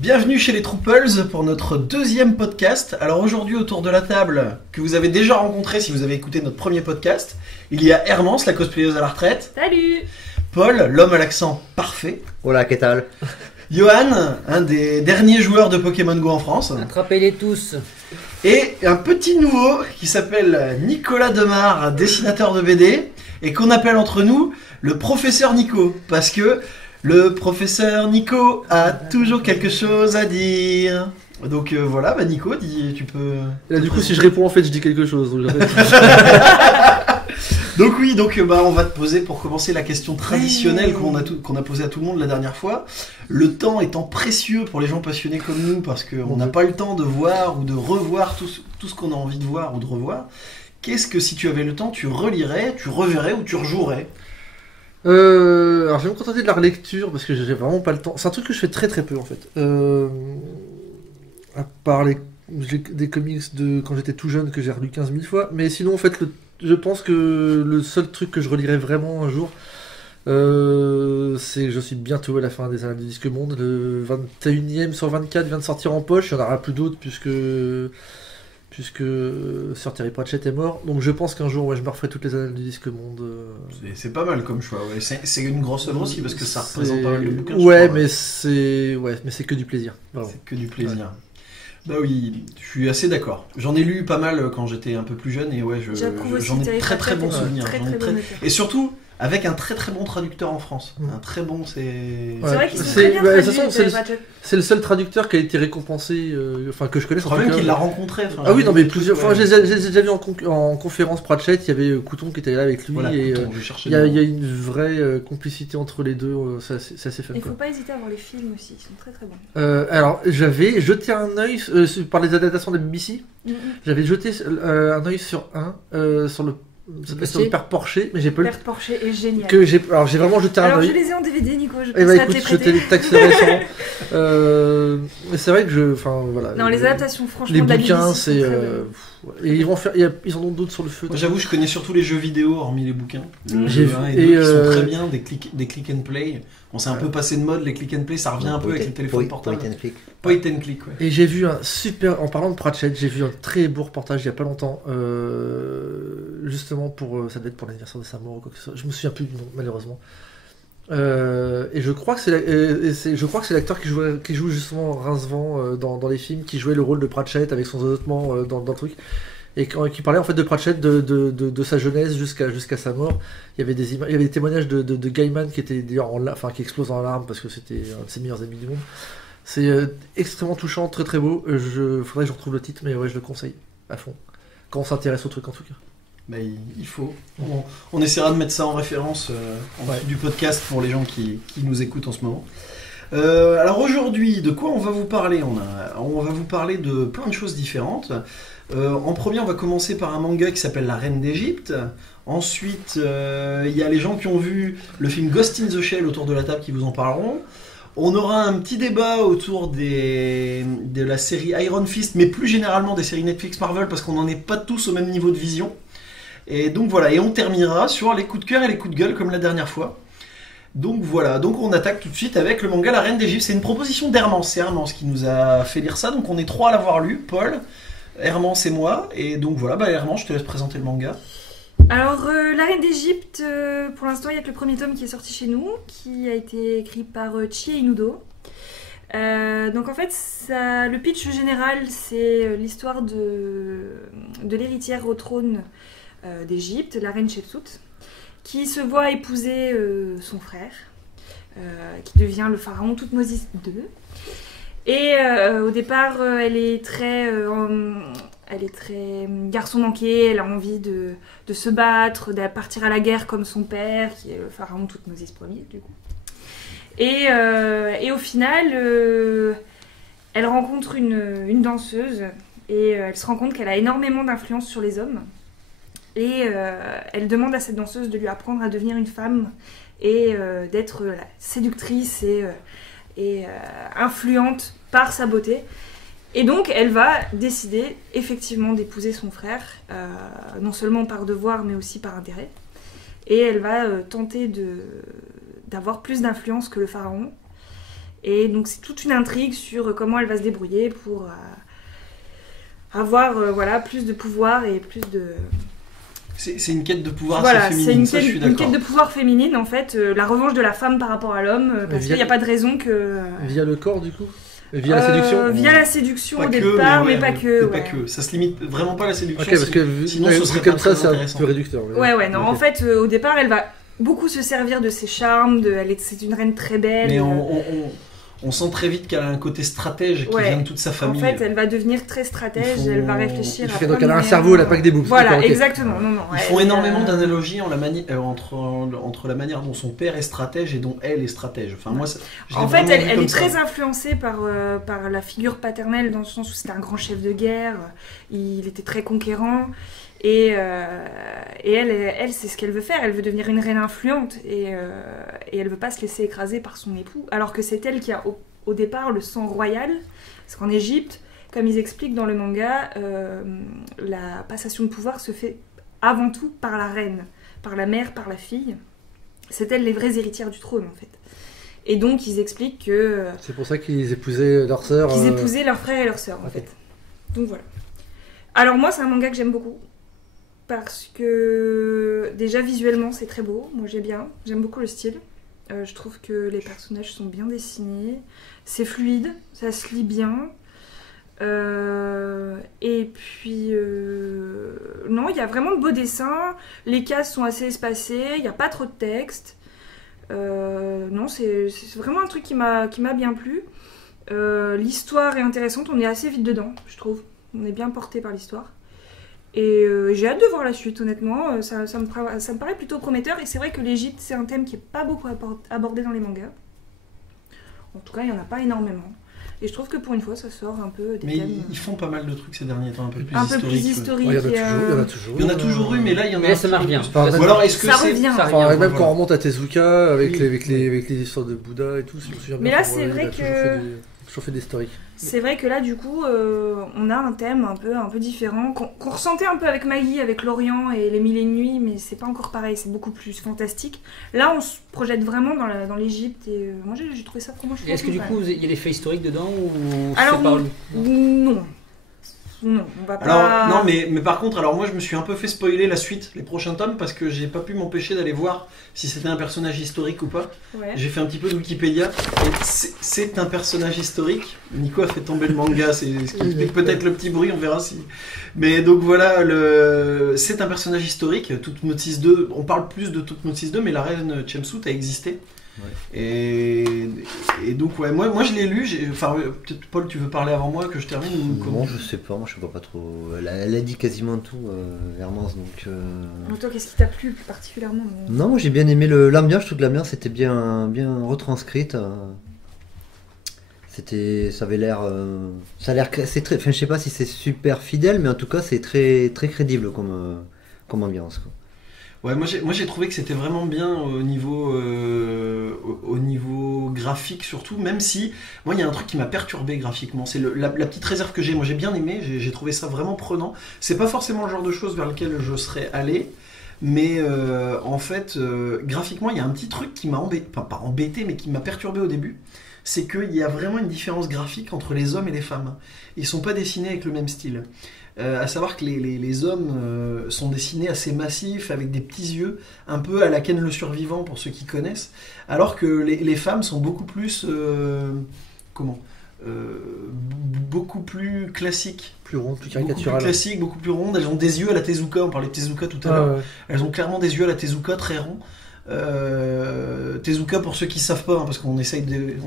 Bienvenue chez les Trouples pour notre deuxième podcast. Alors aujourd'hui autour de la table, que vous avez déjà rencontré si vous avez écouté notre premier podcast, il y a Hermance, la cosplayeuse à la retraite. Salut. Paul, l'homme à l'accent parfait. Hola, ¿qué tal? Johan, un des derniers joueurs de Pokémon Go en France. Attrapez-les tous. Et un petit nouveau qui s'appelle Nicolas Demar, dessinateur de BD, et qu'on appelle entre nous le professeur Nico, parce que le professeur Nico a toujours quelque chose à dire. Donc voilà, bah Nico, tu peux... Là, du coup, si je réponds, en fait, je dis quelque chose. Donc, on va te poser pour commencer la question traditionnelle qu'on a posée à tout le monde la dernière fois. Le temps étant précieux pour les gens passionnés comme nous, parce qu'on n'a pas le temps de voir ou de revoir tout ce qu'on a envie de voir ou de revoir. Qu'est-ce que si tu avais le temps, tu relirais, tu reverrais ou tu rejouerais ? alors, je vais me contenter de la relecture parce que j'ai vraiment pas le temps. C'est un truc que je fais très très peu en fait. À part des comics de quand j'étais tout jeune que j'ai relu 15 000 fois. Mais sinon, en fait, je pense que le seul truc que je relirai vraiment un jour, c'est que je suis bientôt à la fin des Annales du Disque Monde. Le 21e sur 24 vient de sortir en poche. Il n'y en aura plus d'autres puisque Sir Terry Pratchett est mort. Donc je pense qu'un jour je me referai toutes les Annales du Disque Monde. C'est pas mal comme choix, ouais. C'est une grosse œuvre aussi parce que ça représente pas mal de bouquins. Ouais, mais c'est que du plaisir. Vraiment. C'est que du plaisir. Ouais. Bah oui, je suis assez d'accord. J'en ai lu pas mal quand j'étais un peu plus jeune et ouais, j'en ai très très bons souvenirs. Et surtout avec un très très bon traducteur en France. Un très bon, c'est vrai qu'ils sont très bien traduits, c'est le seul traducteur qui a été récompensé, que je connaisse. Je crois même qu'il l'a rencontré. Ah oui, non mais plusieurs. Enfin, je les ai déjà vus en conférence Pratchett. Il y avait Couton qui était là avec lui et il y a une vraie complicité entre les deux. C'est assez fun. Il faut pas hésiter à voir les films aussi. Ils sont très très bons. Alors j'avais jeté un œil par les adaptations de BBC. J'avais jeté un œil sur sur le Père Porcher, mais j'ai pas Père Porcher est génial. Alors j'ai vraiment jeté un œil. Alors je les ai en DVD, Nico. Je pense à te les prêter. Je te les taxerai sûrement. Mais c'est vrai que voilà. Non, les adaptations, franchement, les bouquins, c'est. Et ils en ont d'autres sur le feu. Moi, j'avoue, je connais surtout les jeux vidéo, hormis les bouquins. J'ai vu. Ils sont très bien, des click and play. On s'est un peu passé de mode, les click and play, ça revient un peu avec les téléphones portables. Point and click, ouais. Et j'ai vu en parlant de Pratchett, j'ai vu un très beau reportage il y a pas longtemps, justement ça devait être pour l'anniversaire de sa mort ou quoi que ce soit. Je me souviens plus du nom, malheureusement. Et je crois que c'est l'acteur qui joue justement Rincevent dans les films, qui jouait le rôle de Pratchett avec son zozotement dans le truc. Et qui parlait en fait de Pratchett de sa jeunesse jusqu'à sa mort. Il y avait il y avait des témoignages de Gaiman qui était d'ailleurs qui explose en larmes parce que c'était un de ses meilleurs amis du monde. C'est extrêmement touchant, très très beau. Faudrait que je retrouve le titre, mais ouais, je le conseille à fond. Quand on s'intéresse au truc en tout cas. Bah, il faut. On essaiera de mettre ça en référence en dessous du podcast pour les gens qui nous écoutent en ce moment. Alors aujourd'hui, de quoi on va vous parler ? On va vous parler de plein de choses différentes. En premier, on va commencer par un manga qui s'appelle La Reine d'Égypte. Ensuite, il y a les gens qui ont vu le film Ghost in the Shell autour de la table qui vous en parleront. On aura un petit débat autour de la série Iron Fist, mais plus généralement des séries Netflix Marvel, parce qu'on n'en est pas tous au même niveau de vision. Et donc voilà, et on terminera sur les coups de cœur et les coups de gueule comme la dernière fois. Donc voilà, donc on attaque tout de suite avec le manga La Reine d'Égypte. C'est une proposition d'Hermance, c'est Hermance qui nous a fait lire ça, donc on est trois à l'avoir lu, Paul, Hermance et moi. Et donc voilà, Hermance, je te laisse présenter le manga. Alors, La Reine d'Égypte, pour l'instant, il n'y a que le premier tome qui est sorti chez nous, qui a été écrit par Chie Inudo. Donc en fait, le pitch général, c'est l'histoire de l'héritière au trône d'Égypte, la reine Hatshepsut, qui se voit épouser son frère, qui devient le pharaon Toutmosis II. Et au départ, elle est très garçon manqué, elle a envie de se battre, de partir à la guerre comme son père, qui est le pharaon Toutmosis Ier, du coup. Et au final, elle rencontre une danseuse, et elle se rend compte qu'elle a énormément d'influence sur les hommes. Et elle demande à cette danseuse de lui apprendre à devenir une femme et d'être séductrice et influente par sa beauté. Et donc elle va décider effectivement d'épouser son frère, non seulement par devoir mais aussi par intérêt. Et elle va tenter d'avoir plus d'influence que le pharaon. Et donc c'est toute une intrigue sur comment elle va se débrouiller pour avoir plus de pouvoir et plus de... C'est une quête de pouvoir Voilà, assez féminine, c'est une quête de pouvoir féminine en fait, la revanche de la femme par rapport à l'homme, parce qu'il n'y a pas de raison que... Via le corps du coup ? Via la séduction ? Via la séduction Pas au que, départ, mais mais pas que. Pas que. Ça se limite vraiment pas à la séduction. Ok, parce que sinon ce serait comme pas ça, très c'est un intéressant. peu réducteur. Ouais, non, Ok. en fait, au départ, elle va beaucoup se servir de ses charmes, c'est une reine très belle. Mais on sent très vite qu'elle a un côté stratège qui Ouais. vient de toute sa En famille. fait, elle va devenir très stratège, elle va réfléchir à Donc plein elle a de un cerveau, elle a pas que des boobs. Voilà, D'accord, ok. exactement. Non, Ils font énormément d'analogies entre la manière dont son père est stratège et dont elle est stratège. Enfin, moi, je l'ai En fait, vraiment vu elle comme est ça. très influencée par la figure paternelle, dans le sens où c'était un grand chef de guerre, il était très conquérant, et elle, c'est ce qu'elle veut faire, elle veut devenir une reine influente, et elle veut pas se laisser écraser par son époux, alors que c'est elle qui a au départ le sang royal, parce qu'en Égypte, comme ils expliquent dans le manga, la passation de pouvoir se fait avant tout par la reine, par la mère, par la fille. C'est elles les vraies héritières du trône, en fait. Et donc, ils expliquent que... C'est pour ça qu'ils épousaient leur sœur. qu'ils épousaient leurs frères et leurs sœurs, en Ok. fait. Donc, voilà. Alors, moi, c'est un manga que j'aime beaucoup. Parce que, déjà, visuellement, c'est très beau. Moi, j'aime beaucoup le style. Je trouve que les personnages sont bien dessinés. C'est fluide, ça se lit bien. Et puis, non, il y a vraiment de beaux dessins. Les cases sont assez espacées, il n'y a pas trop de texte. Non, c'est vraiment un truc qui m'a bien plu. L'histoire est intéressante, on est assez vite dedans, je trouve. On est bien porté par l'histoire. Et j'ai hâte de voir la suite, honnêtement. Ça me paraît plutôt prometteur. Et c'est vrai que l'Égypte, c'est un thème qui n'est pas beaucoup abordé dans les mangas. En tout cas, il n'y en a pas énormément. Et je trouve que pour une fois, ça sort un peu des Mais thèmes ils font pas mal de trucs ces derniers temps, un peu plus un peu historiques. plus historiques. Ouais, il y en a et, toujours. Il y en a toujours eu, mais là, il y en a Mais un ça petit marche peu bien. plus. Enfin, Ou alors, est-ce que Ça c'est... revient. Ça Enfin, revient. même voilà. quand on remonte à Tezuka, avec, Oui. les histoires de Bouddha et tout, si je me souviens Mais bien. là, enfin, c'est il vrai a que- toujours fait des historiques. C'est vrai que là, du coup, on a un thème un peu différent, qu'on ressentait un peu avec Maggie, avec l'Orient et les Mille et une Nuits, mais c'est pas encore pareil, c'est beaucoup plus fantastique. Là, on se projette vraiment dans l'Égypte, et moi, j'ai trouvé ça vraiment chouette. Et est-ce que du coup, il y a des faits historiques dedans ou Alors, c'est pas... non. Non, on va pas... Alors, non, mais par contre, alors moi je me suis un peu fait spoiler la suite, les prochains tomes, parce que j'ai pas pu m'empêcher d'aller voir si c'était un personnage historique ou pas. Ouais. J'ai fait un petit peu de Wikipédia, et c'est un personnage historique. Nico a fait tomber le manga, c'est ce qui explique peut-être le petit bruit, on verra si. Mais donc voilà, c'est un personnage historique. Tutmosis II, on parle plus de Tutmosis II, mais la reine Chemsut a existé. Ouais. Et donc, ouais, moi je l'ai lu. Enfin, peut-être Paul, tu veux parler avant moi que je termine ou comment? Non, je sais pas, moi je sais pas trop. Elle a dit quasiment tout, Hermance, donc. Donc, toi, qu'est-ce qui t'a plu plus particulièrement Non, moi j'ai bien aimé l'ambiance, je trouve que l'ambiance était bien retranscrite. Ça avait l'air. Ça a l'air. C'est très. Enfin, je sais pas si c'est super fidèle, mais en tout cas c'est très crédible comme ambiance, quoi. Ouais, moi j'ai trouvé que c'était vraiment bien au niveau graphique surtout, même si moi il y a un truc qui m'a perturbé graphiquement, c'est la petite réserve que j'ai. Moi j'ai bien aimé, j'ai trouvé ça vraiment prenant. C'est pas forcément le genre de choses vers lequel je serais allé, mais en fait graphiquement il y a un petit truc qui m'a embêté, enfin pas embêté, mais qui m'a perturbé au début. C'est qu'il y a vraiment une différence graphique entre les hommes et les femmes. Ils sont pas dessinés avec le même style. À savoir que les hommes sont dessinés assez massifs, avec des petits yeux, un peu à la Ken le Survivant pour ceux qui connaissent, alors que les femmes sont beaucoup plus... beaucoup plus classiques. Plus rond, plus Beaucoup plus caricatural. classiques, beaucoup plus rondes. Elles ont des yeux à la Tezuka, on parlait de Tezuka tout à l'heure. Elles ont clairement des yeux à la Tezuka très ronds. Tezuka pour ceux qui savent pas, hein, parce qu'on on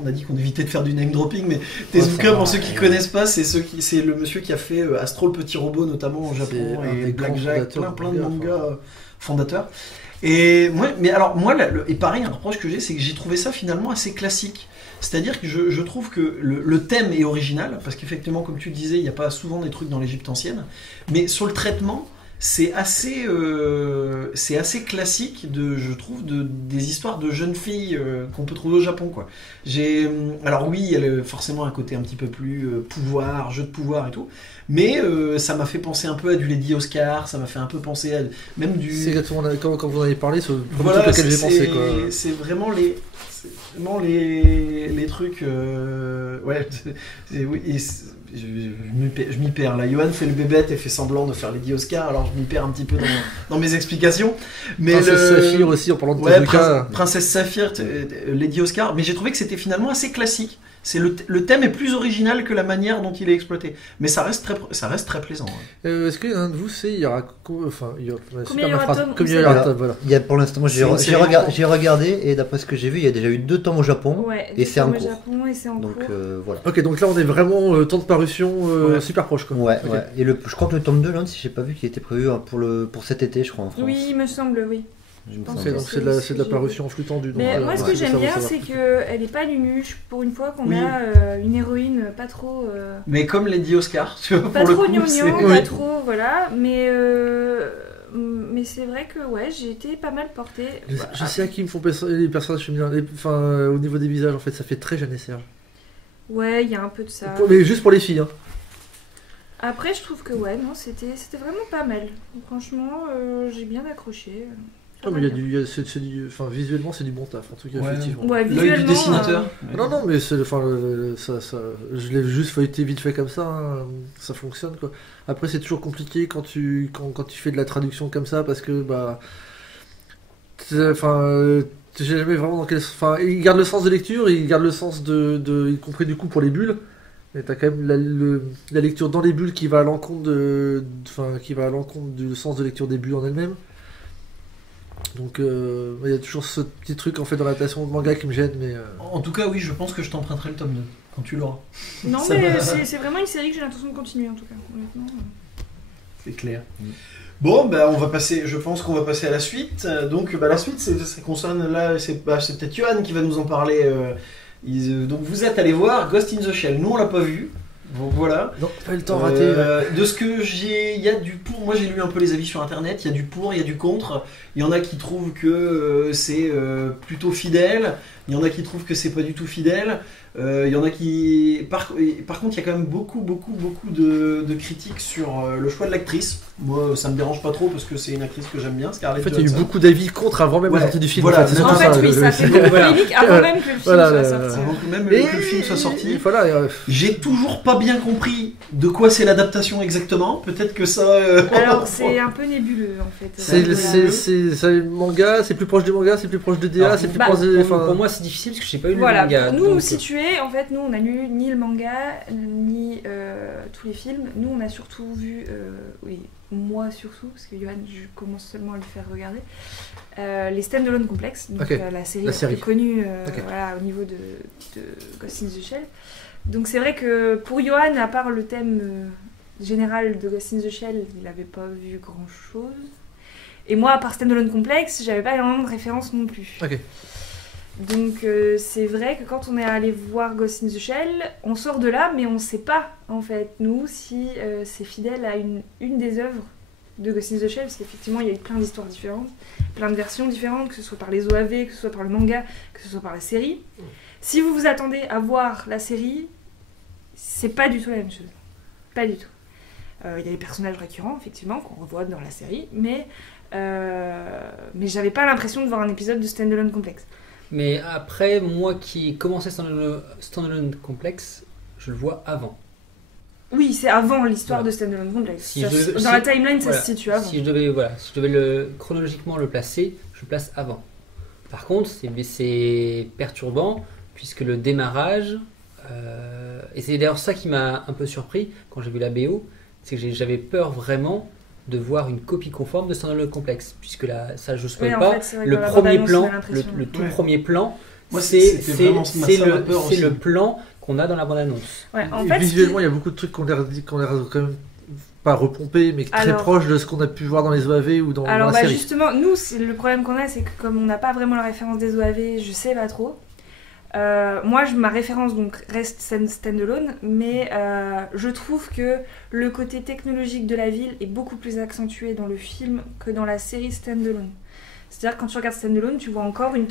a dit qu'on évitait de faire du name dropping, mais Tezuka pour ceux qui connaissent pas, c'est le monsieur qui a fait Astro le petit robot notamment au Japon, C'est un et des Blackjack, grands plein de fondateurs, mangas fondateurs. Et moi, et pareil, un reproche que j'ai, c'est que j'ai trouvé ça finalement assez classique. C'est-à-dire que je trouve que le thème est original, parce qu'effectivement, comme tu disais, il n'y a pas souvent des trucs dans l'Égypte ancienne, mais sur le traitement, c'est assez classique, je trouve, des histoires de jeunes filles qu'on peut trouver au Japon, quoi. Alors oui, il y a forcément un côté un petit peu plus jeu de pouvoir et tout, mais ça m'a fait penser un peu à du Lady Oscar, ça m'a fait un peu penser à même du... C'est exactement quand vous en avez parlé, sur le premier Voilà, truc auquel j'ai pensé, quoi. c'est vraiment Non, les trucs. Ouais, oui, je m'y perds là. Johan fait le bébête et fait semblant de faire Lady Oscar, alors je m'y perds un petit peu dans mes explications. Mais Princesse Saphir aussi, en parlant de Tezuka. Princesse Saphir, Lady Oscar, mais j'ai trouvé que c'était finalement assez classique. Le thème est plus original que la manière dont il est exploité, mais ça reste très plaisant. Ouais. Est-ce qu'il y en a un de vous sait, il y aura Combien il y aura de tomes, voilà. Il y a pour l'instant, moi j'ai regardé et d'après ce que j'ai vu, il y a déjà eu 2 tomes au Japon et c'est en cours. Donc voilà. Ok, donc là on est vraiment temps de parution super proche quoi. Ouais, Okay. ouais. Et je crois que le tome 2, là, si j'ai pas vu, qu'il était prévu pour cet été, je crois, en France. Oui, il me semble, oui. Donc c'est de la parution en flux tendu. Mais moi, ce que j'aime bien, c'est qu'elle n'est pas nunuche. Pour une fois qu'on a une héroïne pas trop. Mais comme Lady Oscar, tu vois, pas pour trop le coup, gnognon, pas trop, voilà. Mais c'est vrai que j'ai été pas mal portée. Je sais à qui me font penser les personnages féminins. Enfin, au niveau des visages, en fait, ça fait très Jeanne et Serge. Ouais, il y a un peu de ça. Mais juste pour les filles. Hein. Après, je trouve que non, c'était vraiment pas mal. Franchement, j'ai bien accroché. Ah, mais visuellement c'est du bon taf en tout cas, effectivement. Ouais, l'œil du dessinateur. Non, mais c'est, je l'ai juste feuilleté vite fait comme ça, hein, ça fonctionne quoi. Après c'est toujours compliqué quand tu fais de la traduction comme ça parce que tu sais jamais vraiment dans quel. Enfin, il garde le sens de lecture, il garde le sens y compris du coup pour les bulles. Mais t'as quand même la lecture dans les bulles qui va à l'encontre du sens de lecture des bulles en elles-mêmes. Donc il y a toujours ce petit truc en fait dans l'adaptation de manga qui me gêne, mais En tout cas, oui, je pense que je t'emprunterai le tome 2 quand tu l'auras. Non, mais c'est vraiment une série que j'ai l'intention de continuer en tout cas. Honnêtement. C'est clair. Bon, je pense qu'on va passer à la suite. Donc, la suite, ça concerne là, c'est peut-être Johan qui va nous en parler. Donc, vous êtes allé voir Ghost in the Shell. Nous, on l'a pas vu. Donc voilà. Non, pas eu le temps raté. De ce que il y a du pour. Moi j'ai lu un peu les avis sur internet. Il y a du pour, il y a du contre. Il y en a qui trouvent que c'est plutôt fidèle. Il y en a qui trouvent que c'est pas du tout fidèle. Il y en a qui. Par contre, il y a quand même beaucoup de critiques sur le choix de l'actrice. Moi, ça me dérange pas trop parce que c'est une actrice que j'aime bien, Scarlett Johansson. Il y a eu beaucoup d'avis contre avant même la sortie du film. Voilà, en fait, oui, ça fait beaucoup polémique avant même que le film soit sorti. Avant même que le film soit sorti. Voilà, j'ai toujours pas bien compris de quoi c'est l'adaptation exactement. Peut-être que ça. Alors, c'est un peu nébuleux en fait. C'est le manga, c'est plus proche du manga, c'est plus proche de DA, c'est plus proche de. Pour moi, c'est difficile parce que j'ai pas eu le Pour manga. nous situer, en fait, nous on a lu ni le manga ni tous les films. Nous on a surtout vu, moi surtout, parce que Johan, je commence seulement à lui faire regarder, les Standalone Complex, donc la série la plus connue au niveau de Ghost in the Shell. Donc c'est vrai que pour Johan, à part le thème général de Ghost in the Shell, il n'avait pas vu grand chose. Et moi, à part Standalone Complex, j'avais pas énormément de références non plus. Ok. Donc c'est vrai que quand on est allé voir Ghost in the Shell, on sort de là, mais on sait pas en fait, nous, si c'est fidèle à une des œuvres de Ghost in the Shell, parce qu'effectivement il y a eu plein d'histoires différentes, plein de versions différentes, que ce soit par les OAV, que ce soit par le manga, que ce soit par la série. Si vous vous attendez à voir la série, c'est pas du tout la même chose. Pas du tout. Il y a des personnages récurrents, effectivement, qu'on revoit dans la série, mais j'avais pas l'impression de voir un épisode de Standalone Complex. Mais après, moi qui ai commencé Standalone Complex, je le vois avant. Oui, c'est avant l'histoire de Standalone Complex. Dans la timeline, ça se situe avant. Si je devais chronologiquement le placer, je le place avant. Par contre, c'est perturbant, puisque le démarrage, et c'est d'ailleurs ça qui m'a un peu surpris quand j'ai vu la BO, c'est que j'avais peur vraiment de voir une copie conforme de Standalone Complex, puisque là, ça je spoil pas, le premier plan, le tout premier plan, c'est le plan qu'on a dans la bande-annonce. Ouais, en fait, visuellement, il y a beaucoup de trucs qu'on l'air quand même pas repompés, mais très proches de ce qu'on a pu voir dans les OAV ou dans la série. Justement, nous, le problème qu'on a, c'est que comme on n'a pas vraiment la référence des OAV, je sais pas trop. Moi, ma référence donc reste Standalone, mais je trouve que le côté technologique de la ville est beaucoup plus accentué dans le film que dans la série Standalone. C'est-à-dire quand tu regardes Standalone, tu vois encore une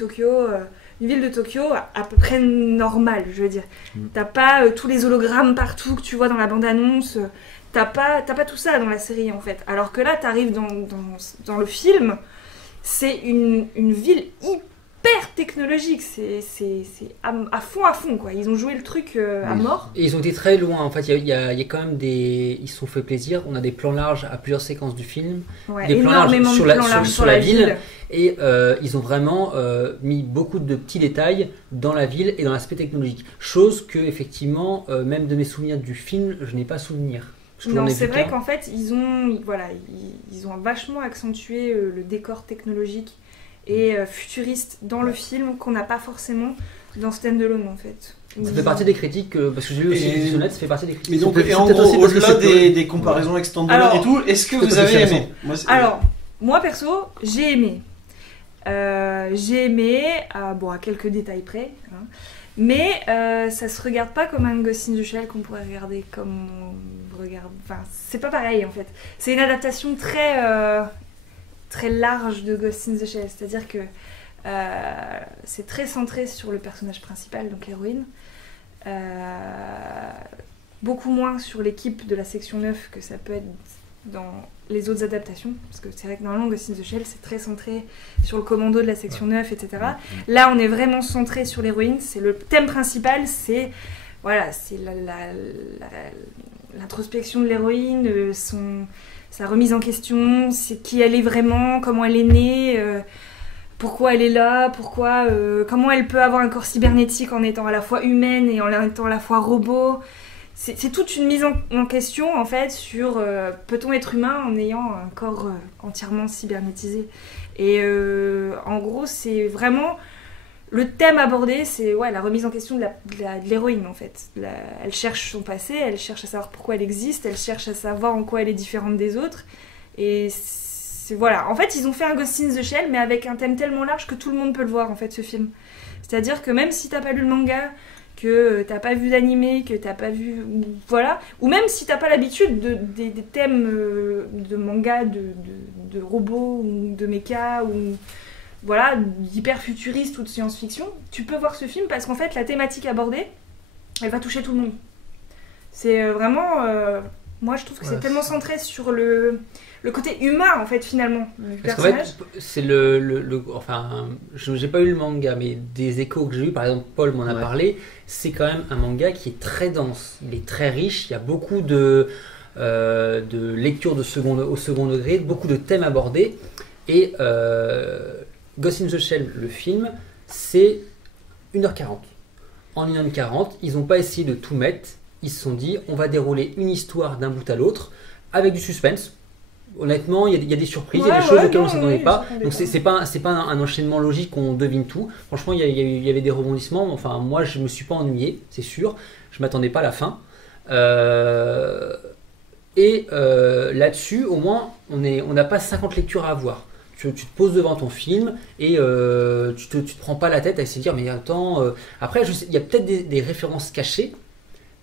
ville de Tokyo à peu près normale, je veux dire. T'as pas tous les hologrammes partout que tu vois dans la bande-annonce. T'as pas tout ça dans la série en fait. Alors que là, t'arrives dans le film, c'est une ville technologique, c'est à fond quoi. Ils ont joué le truc à mort. Et ils ont été très loin. En fait, il y a quand même ils se sont fait plaisir. On a des plans larges à plusieurs séquences du film, Ouais, des plans larges énormément sur de plans larges sur la ville. Et ils ont vraiment mis beaucoup de petits détails dans la ville et dans l'aspect technologique. Chose que effectivement, même de mes souvenirs du film, je n'ai pas souvenir. Non, c'est vrai qu'en fait, ils ont vachement accentué le décor technologique et futuriste dans le film qu'on n'a pas forcément dans Stand-Alone en fait. Ça fait partie des critiques, parce que j'ai lu aussi des honnêtes, ça fait partie des critiques. Mais donc, C'est et en peut-être gros, aussi parce que au-delà c'est des comparaisons avec Stand-Alone Alors, et tout, est-ce que peut-être vous que avez c'est aimé? Alors, moi perso, j'ai aimé. J'ai aimé, à quelques détails près, hein. Mais ça se regarde pas comme un Ghost in the Shell qu'on pourrait regarder comme on regarde. Enfin, c'est pas pareil en fait. C'est une adaptation très large de Ghost in the Shell, c'est-à-dire que c'est très centré sur le personnage principal, donc l'héroïne. Beaucoup moins sur l'équipe de la section 9 que ça peut être dans les autres adaptations, parce que c'est vrai que normalement Ghost in the Shell c'est très centré sur le commando de la section 9, etc. Là on est vraiment centré sur l'héroïne, c'est le thème principal, c'est l'introspection de l'héroïne, sa remise en question, c'est qui elle est vraiment, comment elle est née, pourquoi elle est là, comment elle peut avoir un corps cybernétique en étant à la fois humaine et en étant à la fois robot. C'est toute une mise en question en fait sur peut-on être humain en ayant un corps entièrement cybernétisé. Et en gros c'est vraiment le thème abordé, c'est la remise en question de l'héroïne en fait. Elle cherche son passé, elle cherche à savoir pourquoi elle existe, elle cherche à savoir en quoi elle est différente des autres. Et voilà, en fait ils ont fait un Ghost in the Shell mais avec un thème tellement large que tout le monde peut le voir en fait ce film. C'est-à-dire que même si t'as pas lu le manga, que t'as pas vu d'animé, que t'as pas vu... Voilà. Ou même si t'as pas l'habitude des thèmes de manga, de robots, ou de mecha, ou voilà, d'hyper futuriste ou de science-fiction, tu peux voir ce film parce qu'en fait, la thématique abordée, elle va toucher tout le monde. C'est vraiment... moi, je trouve que c'est tellement centré sur le côté humain, en fait, finalement, du personnage. Parce qu'en fait, c'est enfin, j'ai pas eu le manga, mais des échos que j'ai eu, par exemple, Paul m'en a parlé, c'est quand même un manga qui est très dense, il est très riche, il y a beaucoup de lectures au second degré, beaucoup de thèmes abordés, et Ghost in the Shell, le film, c'est 1h40. En 1h40, ils n'ont pas essayé de tout mettre, ils se sont dit, on va dérouler une histoire d'un bout à l'autre, avec du suspense. Honnêtement, il y a des surprises, il y a des choses auxquelles on ne s'attendait pas. Donc c'est pas un enchaînement logique qu'on devine tout. Franchement, il y avait des rebondissements. Enfin, moi, je me suis pas ennuyé, c'est sûr. Je m'attendais pas à la fin. Là-dessus, au moins, on n'a pas 50 lectures à avoir. Tu te poses devant ton film et tu te prends pas la tête à essayer de dire mais attends. Après, il y a peut-être des références cachées.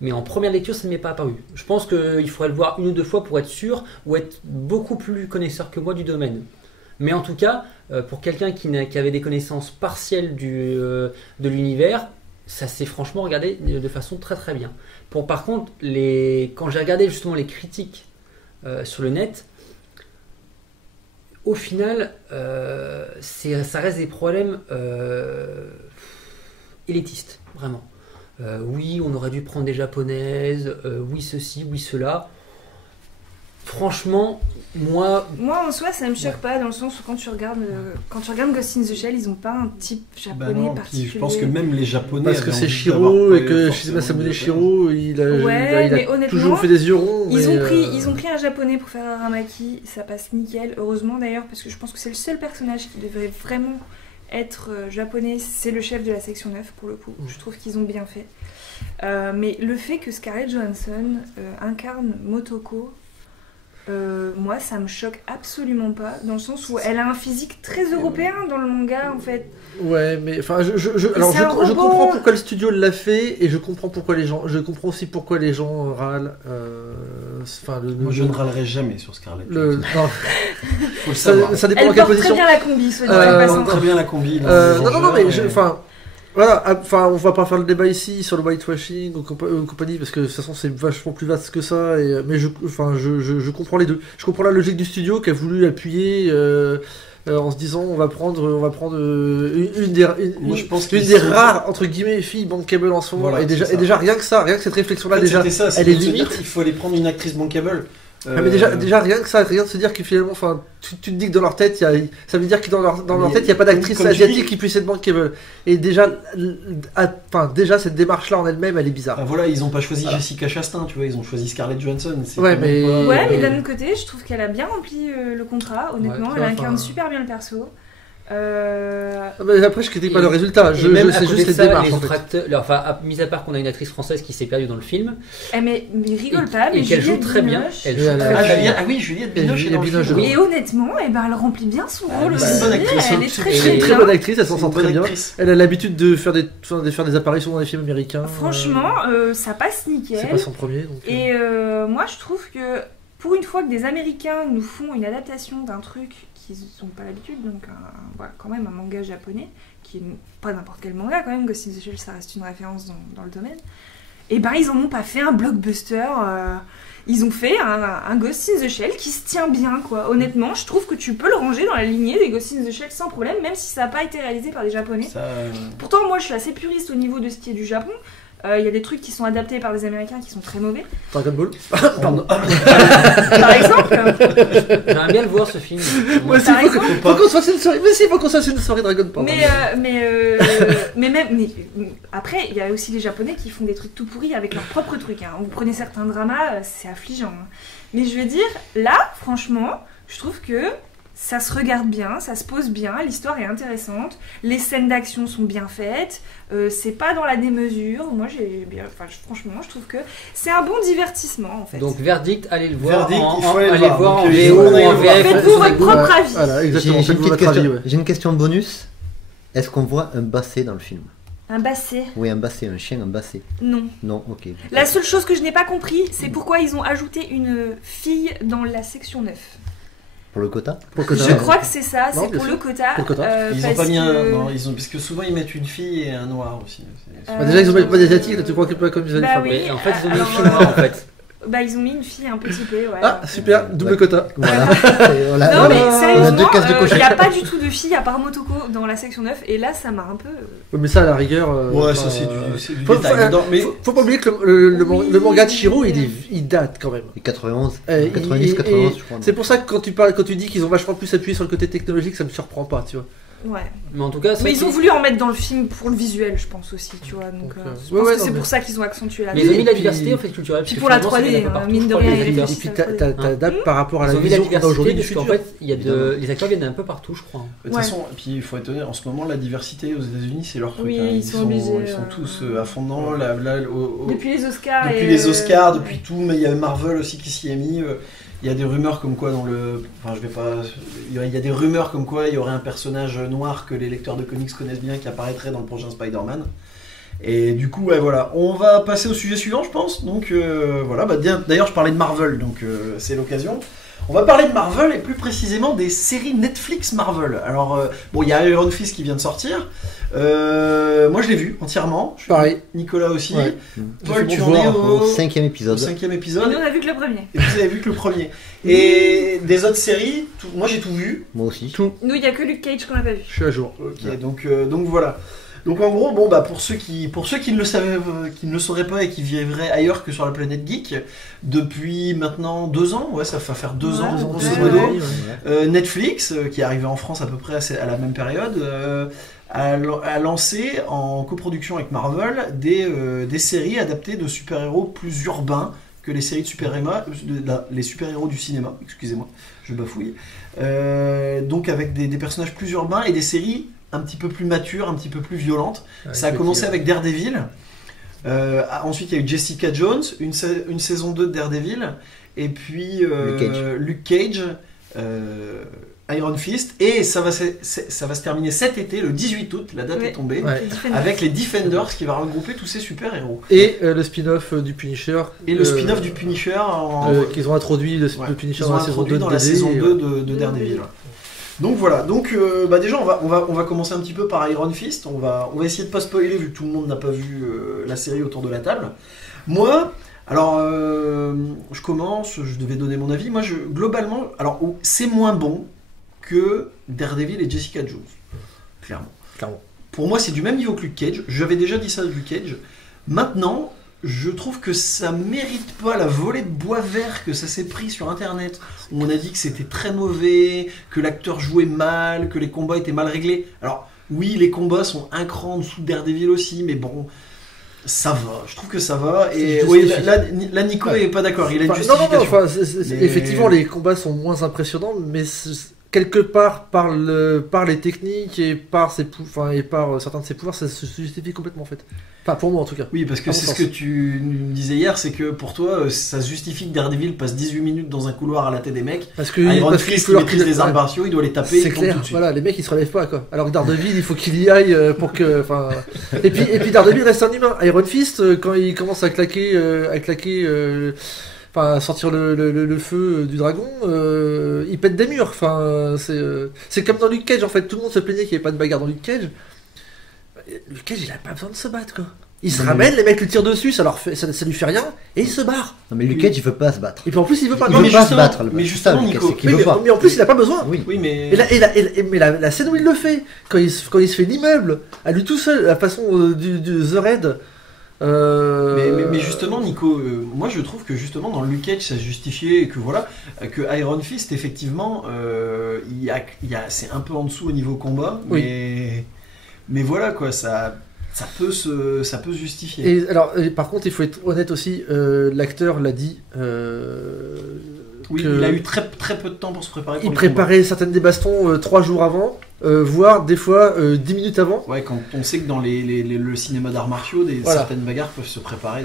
Mais en première lecture, ça ne m'est pas apparu. Je pense qu'il faudrait le voir une ou deux fois pour être sûr ou être beaucoup plus connaisseur que moi du domaine. Mais en tout cas, pour quelqu'un qui avait des connaissances partielles de l'univers, ça s'est franchement regardé de façon très très bien. Par contre, quand j'ai regardé justement les critiques sur le net, au final, ça reste des problèmes élitistes, vraiment. Oui, on aurait dû prendre des japonaises, oui ceci, oui cela. Franchement, moi en soi ça me choque pas dans le sens où quand tu regardes Ghost in the Shell, ils ont pas un type japonais particulier. Je pense que même les japonais parce que c'est Shiro et que Masamune Shiro, il a toujours fait des yeux ronds. Ils ont pris un japonais pour faire Aramaki, ça passe nickel, heureusement d'ailleurs parce que je pense que c'est le seul personnage qui devrait vraiment être japonais, c'est le chef de la section 9 pour le coup. Je trouve qu'ils ont bien fait. Mais le fait que Scarlett Johansson incarne Motoko, moi ça me choque absolument pas, dans le sens où elle a un physique très européen dans le manga en fait. Ouais, mais enfin, je comprends pourquoi le studio l'a fait et je comprends aussi pourquoi les gens râlent. Moi, je ne râlerai jamais sur Scarlett. Faut le savoir. Ça dépend elle dans quelle porte position. très bien la combi, soit dit en passant. Très bien la combi. Non, mais voilà, on va pas faire le débat ici sur le whitewashing ou compagnie parce que de toute façon c'est vachement plus vaste que ça. Mais je comprends les deux. Je comprends la logique du studio qui a voulu appuyer en se disant on va prendre une des Moi, je pense une qu'ils des sont- rares entre guillemets filles bankable en ce moment. Voilà, et déjà c'est ça. rien que ça, rien que cette réflexion En là fait, déjà c'était ça, c'est elle est de se dire limite. qu'il faut aller prendre une actrice bankable. Ah, mais déjà rien que ça, rien de se dire que finalement, enfin, tu te dis que dans leur tête, ça veut dire que dans leur Mais tête, il n'y a pas d'actrice comme tu asiatique dis- qui puisse être bankable. Et déjà, déjà cette démarche-là en elle-même, elle est bizarre. Ah, voilà, ils ont pas choisi Voilà. Jessica Chastain, tu vois, ils ont choisi Scarlett Johansson. C'est Ouais, quand mais- même pas- Ouais, mais d'un autre côté, je trouve qu'elle a bien rempli le contrat, honnêtement. Ouais, Elle enfin, incarne super bien le perso. Mais après, je critique pas Et- le résultat, Et je même à sais côté juste de les ça, démarches. les En fait. autres acteurs, mis à part qu'on a une actrice française qui s'est perdue dans le film, Mais rigole pas, mais et qu'elle joue Juliette très bien. Binoche- Elle Et joue elle a- très, Ah, très Juliette, bien. ah oui, Juliette Et Binoche est dans le Juliette film. Binoche, Et honnêtement, elle remplit bien son rôle bah, aussi. c'est une bonne actrice, Elle est C'est très Et- très une très bien. bonne actrice, elle C'est s'en une sort bonne très bien. actrice. Elle a l'habitude de faire des apparitions dans les films américains. Franchement, ça passe nickel. c'est pas son premier. Donc, Et moi, je trouve que pour une fois que des Américains nous font une adaptation d'un truc qu'ils n'ont pas l'habitude, donc voilà, quand même un manga japonais, qui est pas n'importe quel manga quand même, Ghost in the Shell, ça reste une référence dans le domaine, et ben ils en ont pas fait un blockbuster, ils ont fait un Ghost in the Shell qui se tient bien, quoi. Honnêtement, je trouve que tu peux le ranger dans la lignée des Ghost in the Shell sans problème, même si ça n'a pas été réalisé par des Japonais. Ça, Pourtant, moi, je suis assez puriste au niveau de ce qui est du Japon. Il y a des trucs qui sont adaptés par des Américains qui sont très mauvais. Dragon Ball. Pardon. Par exemple, J'aimerais bien le voir ce film. Moi aussi, Par faut exemple, faut qu'on se fasse une soirée. Mais si, faut qu'on se fasse une soirée Dragon Ball. mais après, il y a aussi les Japonais qui font des trucs tout pourris avec leurs propres trucs. Hein. Vous prenez certains dramas, c'est affligeant. Hein. Mais je veux dire, là, franchement, je trouve que ça se regarde bien, ça se pose bien, l'histoire est intéressante, les scènes d'action sont bien faites, c'est pas dans la démesure. Moi, franchement, je trouve que c'est un bon divertissement en fait. Donc verdict, allez le voir. Verdict, il faut aller le allez voir. voir en Donc, VO il faut ou aller en le voir. VF. Faites-vous votre propre avis. Voilà, J'ai exactement. une Faites-vous petite votre question. avis, ouais. J'ai une question bonus. Est-ce qu'on voit un basset dans le film? Un basset. Oui, un basset, un chien, un basset. Non. Non, ok. La seule chose que je n'ai pas compris, c'est pourquoi ils ont ajouté une fille dans la section 9. Pour le quota? Pour que Je ça- crois que c'est ça, Non, c'est bien pour sûr. le quota. Pour le quota. Ils ont parce pas mis un. que- Non, parce que souvent ils mettent une fille et un noir aussi. Euh, Bah, déjà, ils ont pas d'asiatique, là, tu crois que pas comme ils allaient Bah faire. oui. Mais en fait, ils ont mis Alors, le film noir en fait. Bah, ils ont mis une fille un peu typée, ouais. Ah, super, double Ouais. quota. Voilà. Et voilà. Non, mais On a deux sérieusement, cases de il cocher. n'y a pas du tout de filles à part Motoko dans la section 9, et là, ça m'a un peu. Ouais, mais ça, à la rigueur. Ouais, enfin, ça c'est du faut- détail. faut- Mais Faut pas oublier que le Oui. manga de Shiro, il date quand même. Et 91, Eh, 90, et- 91, je crois. C'est pour ça que quand tu dis qu'ils ont vachement plus appuyé sur le côté technologique, ça me surprend pas, tu vois. Ouais. Mais en tout cas, Mais ils ont voulu en mettre dans le film pour le visuel, je pense aussi, tu vois. Donc, Donc, je ouais, pense ouais, que non, c'est mais- pour ça qu'ils ont accentué la Mais ils ont mis la puis- diversité en fait culturelle. puis parce que pour la finalement, ça 3D, vient un peu hein, partout, mine je de crois, rien, les il acteurs. réfléchit. Et puis t'adaptes par rapport à Ils la ont mis la vision qu'on a aujourd'hui du diversité parce futur. qu'en fait, il y a Évidemment. les acteurs viennent d'un peu partout, je crois. de toute Ouais. façon, puis il faut être honnête, en ce moment la diversité aux États-Unis c'est leur truc. Oui, hein. ils sont obligés, Ils sont tous à fond dedans. Depuis les Oscars. Depuis et, les Oscars, depuis tout, mais il y a Marvel aussi qui s'y est mis. Il y a des rumeurs comme quoi dans le. Enfin, je vais pas. Il y a des rumeurs comme quoi il y aurait un personnage noir que les lecteurs de comics connaissent bien qui apparaîtrait dans le prochain Spider-Man. Et du coup, ouais, voilà. On va passer au sujet suivant, je pense. Donc, voilà. Bah, d'ailleurs, je parlais de Marvel, donc c'est l'occasion. On va parler de Marvel et plus précisément des séries Netflix Marvel. Alors, bon, il y a Iron Fist qui vient de sortir. Moi, je l'ai vu entièrement. Pareil. Nicolas aussi. Ouais. Paul, J'ai tu fait en mon es devoir. au Au 5e au épisode. 5e Et nous, épisode. on a vu que le premier. Et vous avez vu que le premier. Et des autres séries, moi j'ai tout vu. Moi aussi. Nous, il n'y a que Luke Cage qu'on n'a pas vu. Je suis à jour. Ok, donc voilà. Donc en gros, bon bah pour ceux qui ne le savaient, qui ne le sauraient pas et qui vivraient ailleurs que sur la planète geek, depuis maintenant 2 ans, ouais, ça va faire 2 Ouais, ans, deux grosso ans, modo. ouais. Netflix, qui est arrivé en France à peu près à la même période, a lancé en coproduction avec Marvel des séries adaptées de super-héros plus urbains que les séries de super-héros, les super-héros du cinéma, excusez-moi, je bafouille. Donc avec des personnages plus urbains et des séries un petit peu plus matures, un petit peu plus violentes. Ça a commencé avec Daredevil. Ensuite, il y a eu Jessica Jones, une saison 2 de Daredevil, et puis Luke Cage, Iron Fist, et ça va se terminer cet été, le 18 août, la date Ouais. est tombée, Ouais. Les Defenders. avec les Defenders qui va regrouper tous ces super-héros. Et le spin-off du Punisher. Et le spin-off du Punisher qu'ils ont introduit le ouais, Punisher qu'ils dans ont la saison introduit 2 dans de la BD, saison et, 2 de Daredevil. Ouais. Donc voilà, donc bah déjà on va commencer un petit peu par Iron Fist, on va essayer de pas spoiler vu que tout le monde n'a pas vu la série autour de la table. Moi, alors je commence, je devais donner mon avis, moi globalement, alors c'est moins bon que Daredevil et Jessica Jones. Clairement. Clairement. Pour moi, c'est du même niveau que Luke Cage. J'avais déjà dit ça de Luke Cage. Maintenant, je trouve que ça mérite pas la volée de bois vert que ça s'est pris sur Internet, où on a dit que c'était très mauvais, que l'acteur jouait mal, que les combats étaient mal réglés. Alors, oui, les combats sont un cran en dessous de Daredevil aussi, mais bon, ça va. Je trouve que ça va. Et oui, là, Nico est pas d'accord. Il a une justification. Non, enfin, effectivement, les combats sont moins impressionnants, mais quelque part, par les techniques et par certains de ses pouvoirs, ça se justifie complètement en fait. Enfin, pour moi en tout cas. Oui, parce que c'est ce que tu nous disais hier, c'est que pour toi, ça justifie que Daredevil passe 18 minutes dans un couloir à la tête des mecs. Parce que Iron Fist, il maîtrise les arts martiaux, il doit les taper. C'est clair, voilà, les mecs ils se relèvent pas quoi. Alors que Daredevil, il faut qu'il y aille pour que. Et puis Daredevil reste un humain. Iron Fist, quand il commence à claquer. À sortir le feu du dragon, il pète des murs. Enfin, c'est comme dans Luke Cage en fait. Tout le monde se plaignait qu'il n'y avait pas de bagarre dans Luke Cage. Luke Cage, il a pas besoin de se battre quoi. Il se ramène, les mecs lui tirent dessus, ça lui fait rien, et il se barre. Non mais Luke Cage, il veut pas se battre. Et puis en plus, il veut pas. Il veut pas se battre. Mais justement, Nico. Mais en plus, il a pas besoin. Oui, mais. Mais la scène où il le fait, quand il se fait l'immeuble, à lui tout seul, la façon du The Raid. Mais justement, Nico, moi je trouve que justement dans Luke Cage ça se justifiait et que voilà, que Iron Fist effectivement, c'est un peu en dessous au niveau combat, mais voilà quoi, ça peut se justifier. Et alors, par contre, il faut être honnête aussi, l'acteur l'a dit. Oui, il a eu très peu de temps pour se préparer. Il préparait certaines des bastons 3 jours avant, voire des fois 10 minutes avant. Ouais, quand on sait que dans le cinéma d'arts martiaux, certaines bagarres peuvent se préparer.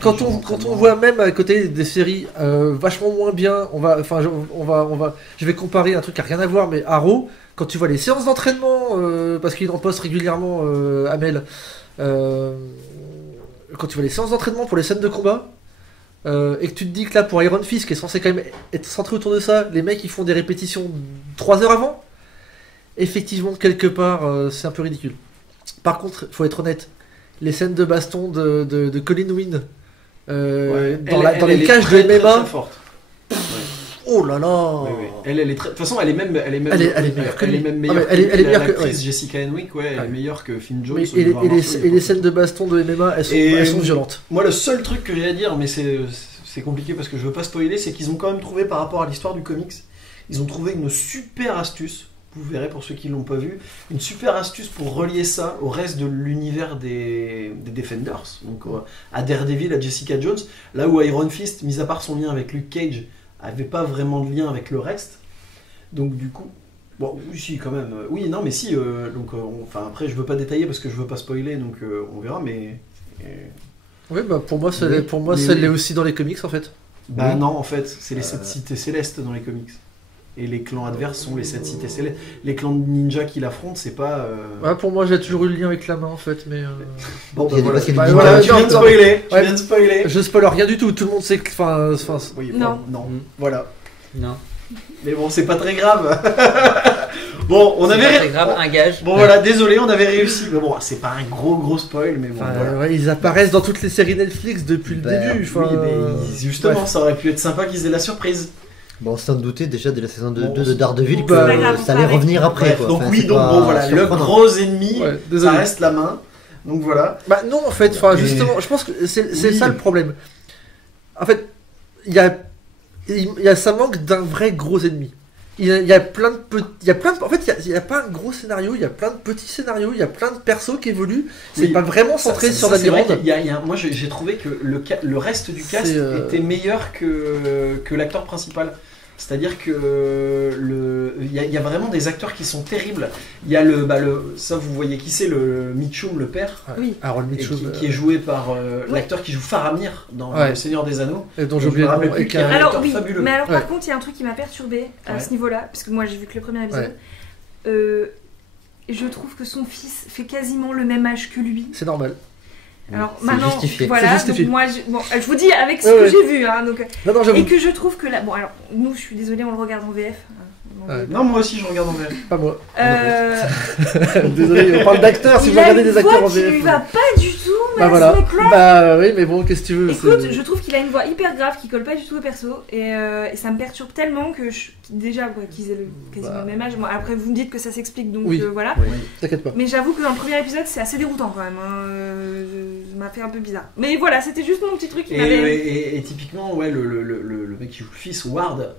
Quand on voit même à côté des séries vachement moins bien, je vais comparer un truc qui a rien à voir, mais Arrow, quand tu vois les séances d'entraînement, parce qu'il en poste régulièrement Amel, quand tu vois les séances d'entraînement pour les scènes de combat. Et que tu te dis que là pour Iron Fist qui est censé quand même être centré autour de ça, les mecs ils font des répétitions 3 heures avant, effectivement quelque part c'est un peu ridicule. Par contre faut être honnête, les scènes de baston de Colin Wynn dans les cages de MMA, oh là là, elle est très... de toute façon elle est même meilleure que l'actrice Jessica Henwick, elle est meilleure que Finn Jones. Et les scènes de baston de MMA elles sont violentes. Moi le seul truc que j'ai à dire, mais c'est compliqué parce que je veux pas spoiler, c'est qu'ils ont quand même trouvé par rapport à l'histoire du comics, ils ont trouvé une super astuce, vous verrez pour ceux qui l'ont pas vu, une super astuce pour relier ça au reste de l'univers des Defenders, donc à Daredevil, à Jessica Jones, là où Iron Fist, mis à part son lien avec Luke Cage, avait pas vraiment de lien avec le reste. Donc du coup, bon, oui, si quand même. Oui, non, mais si. Après, je veux pas détailler parce que je veux pas spoiler, donc on verra. Mais oui, bah pour moi, ça l'est aussi dans les comics en fait. Bah non, en fait, c'est les 7 cités célestes dans les comics. Et les clans adverses sont les 7 cités célestes. Les clans de ninja qui l'affrontent, c'est pas. Ouais, pour moi, j'ai toujours eu le lien avec la main en fait, mais. Bon, bah voilà, tu viens de spoiler. Tu viens de spoiler. Je spoil rien du tout. Tout le monde sait que. Oui, non. Voilà. Non. Mais bon, c'est pas très grave. Bon, on avait. C'est pas très grave, un gage. Bon, voilà, désolé, on avait réussi. Mais bon, c'est pas un gros spoil, mais bon. Voilà. Ils apparaissent dans toutes les séries Netflix depuis le début. Oui, mais justement, ça aurait pu être sympa qu'ils aient la surprise. Bon, sans douter déjà de la saison 2 de Daredevil que ça allait revenir après. Quoi. Donc voilà, le gros ennemi, ça reste la main. Donc voilà. Bah non, en fait, justement, je pense que c'est ça le problème. En fait, ça manque d'un vrai gros ennemi. Il y a plein de en fait, il y a pas un gros scénario, il y a plein de petits scénarios, il y a plein de persos qui évoluent. C'est pas vraiment centré sur Danny Rand. Moi, j'ai trouvé que le reste du cast était meilleur que l'acteur principal. C'est-à-dire que il y a vraiment des acteurs qui sont terribles. Il y a ça vous voyez qui c'est, le Mitchum, le père, oui. Harold Mitchum, qui est joué par l'acteur qui joue Faramir dans Le Seigneur des Anneaux. Et dont j'ai oublié le nom. Alors oui, fabuleux. Mais alors par contre il y a un truc qui m'a perturbé à ce niveau-là, parce que moi j'ai vu que le premier épisode. Je trouve que son fils fait quasiment le même âge que lui. C'est normal. Alors c'est maintenant, justifié. voilà, donc moi, je vous dis avec ce que j'ai vu, hein, donc, non, et que je trouve que là, bon alors nous, je suis désolée, on le regarde en VF, Ouais. Non, moi aussi je regarde en VF. Pas moi. Euh, Désolé, on parle d'acteurs, si il vous a regardez une des acteurs en voix qui VF. lui va pas du tout, mais Bah à voilà. ce mec-là. Bah oui, mais bon, qu'est-ce que tu veux Écoute, c'est- je trouve qu'il a une voix hyper grave qui colle pas du tout au perso et ça me perturbe tellement que déjà qu'ils aient quasiment Bah. le même âge. Bon, après vous me dites que ça s'explique donc Oui. voilà. Oui, t'inquiète pas. Mais j'avoue que dans le premier épisode c'est assez déroutant quand même. Ça m'a fait un peu bizarre. Mais voilà, c'était juste mon petit truc qui m'avait. Et typiquement, ouais, le mec qui joue le fils, Ward,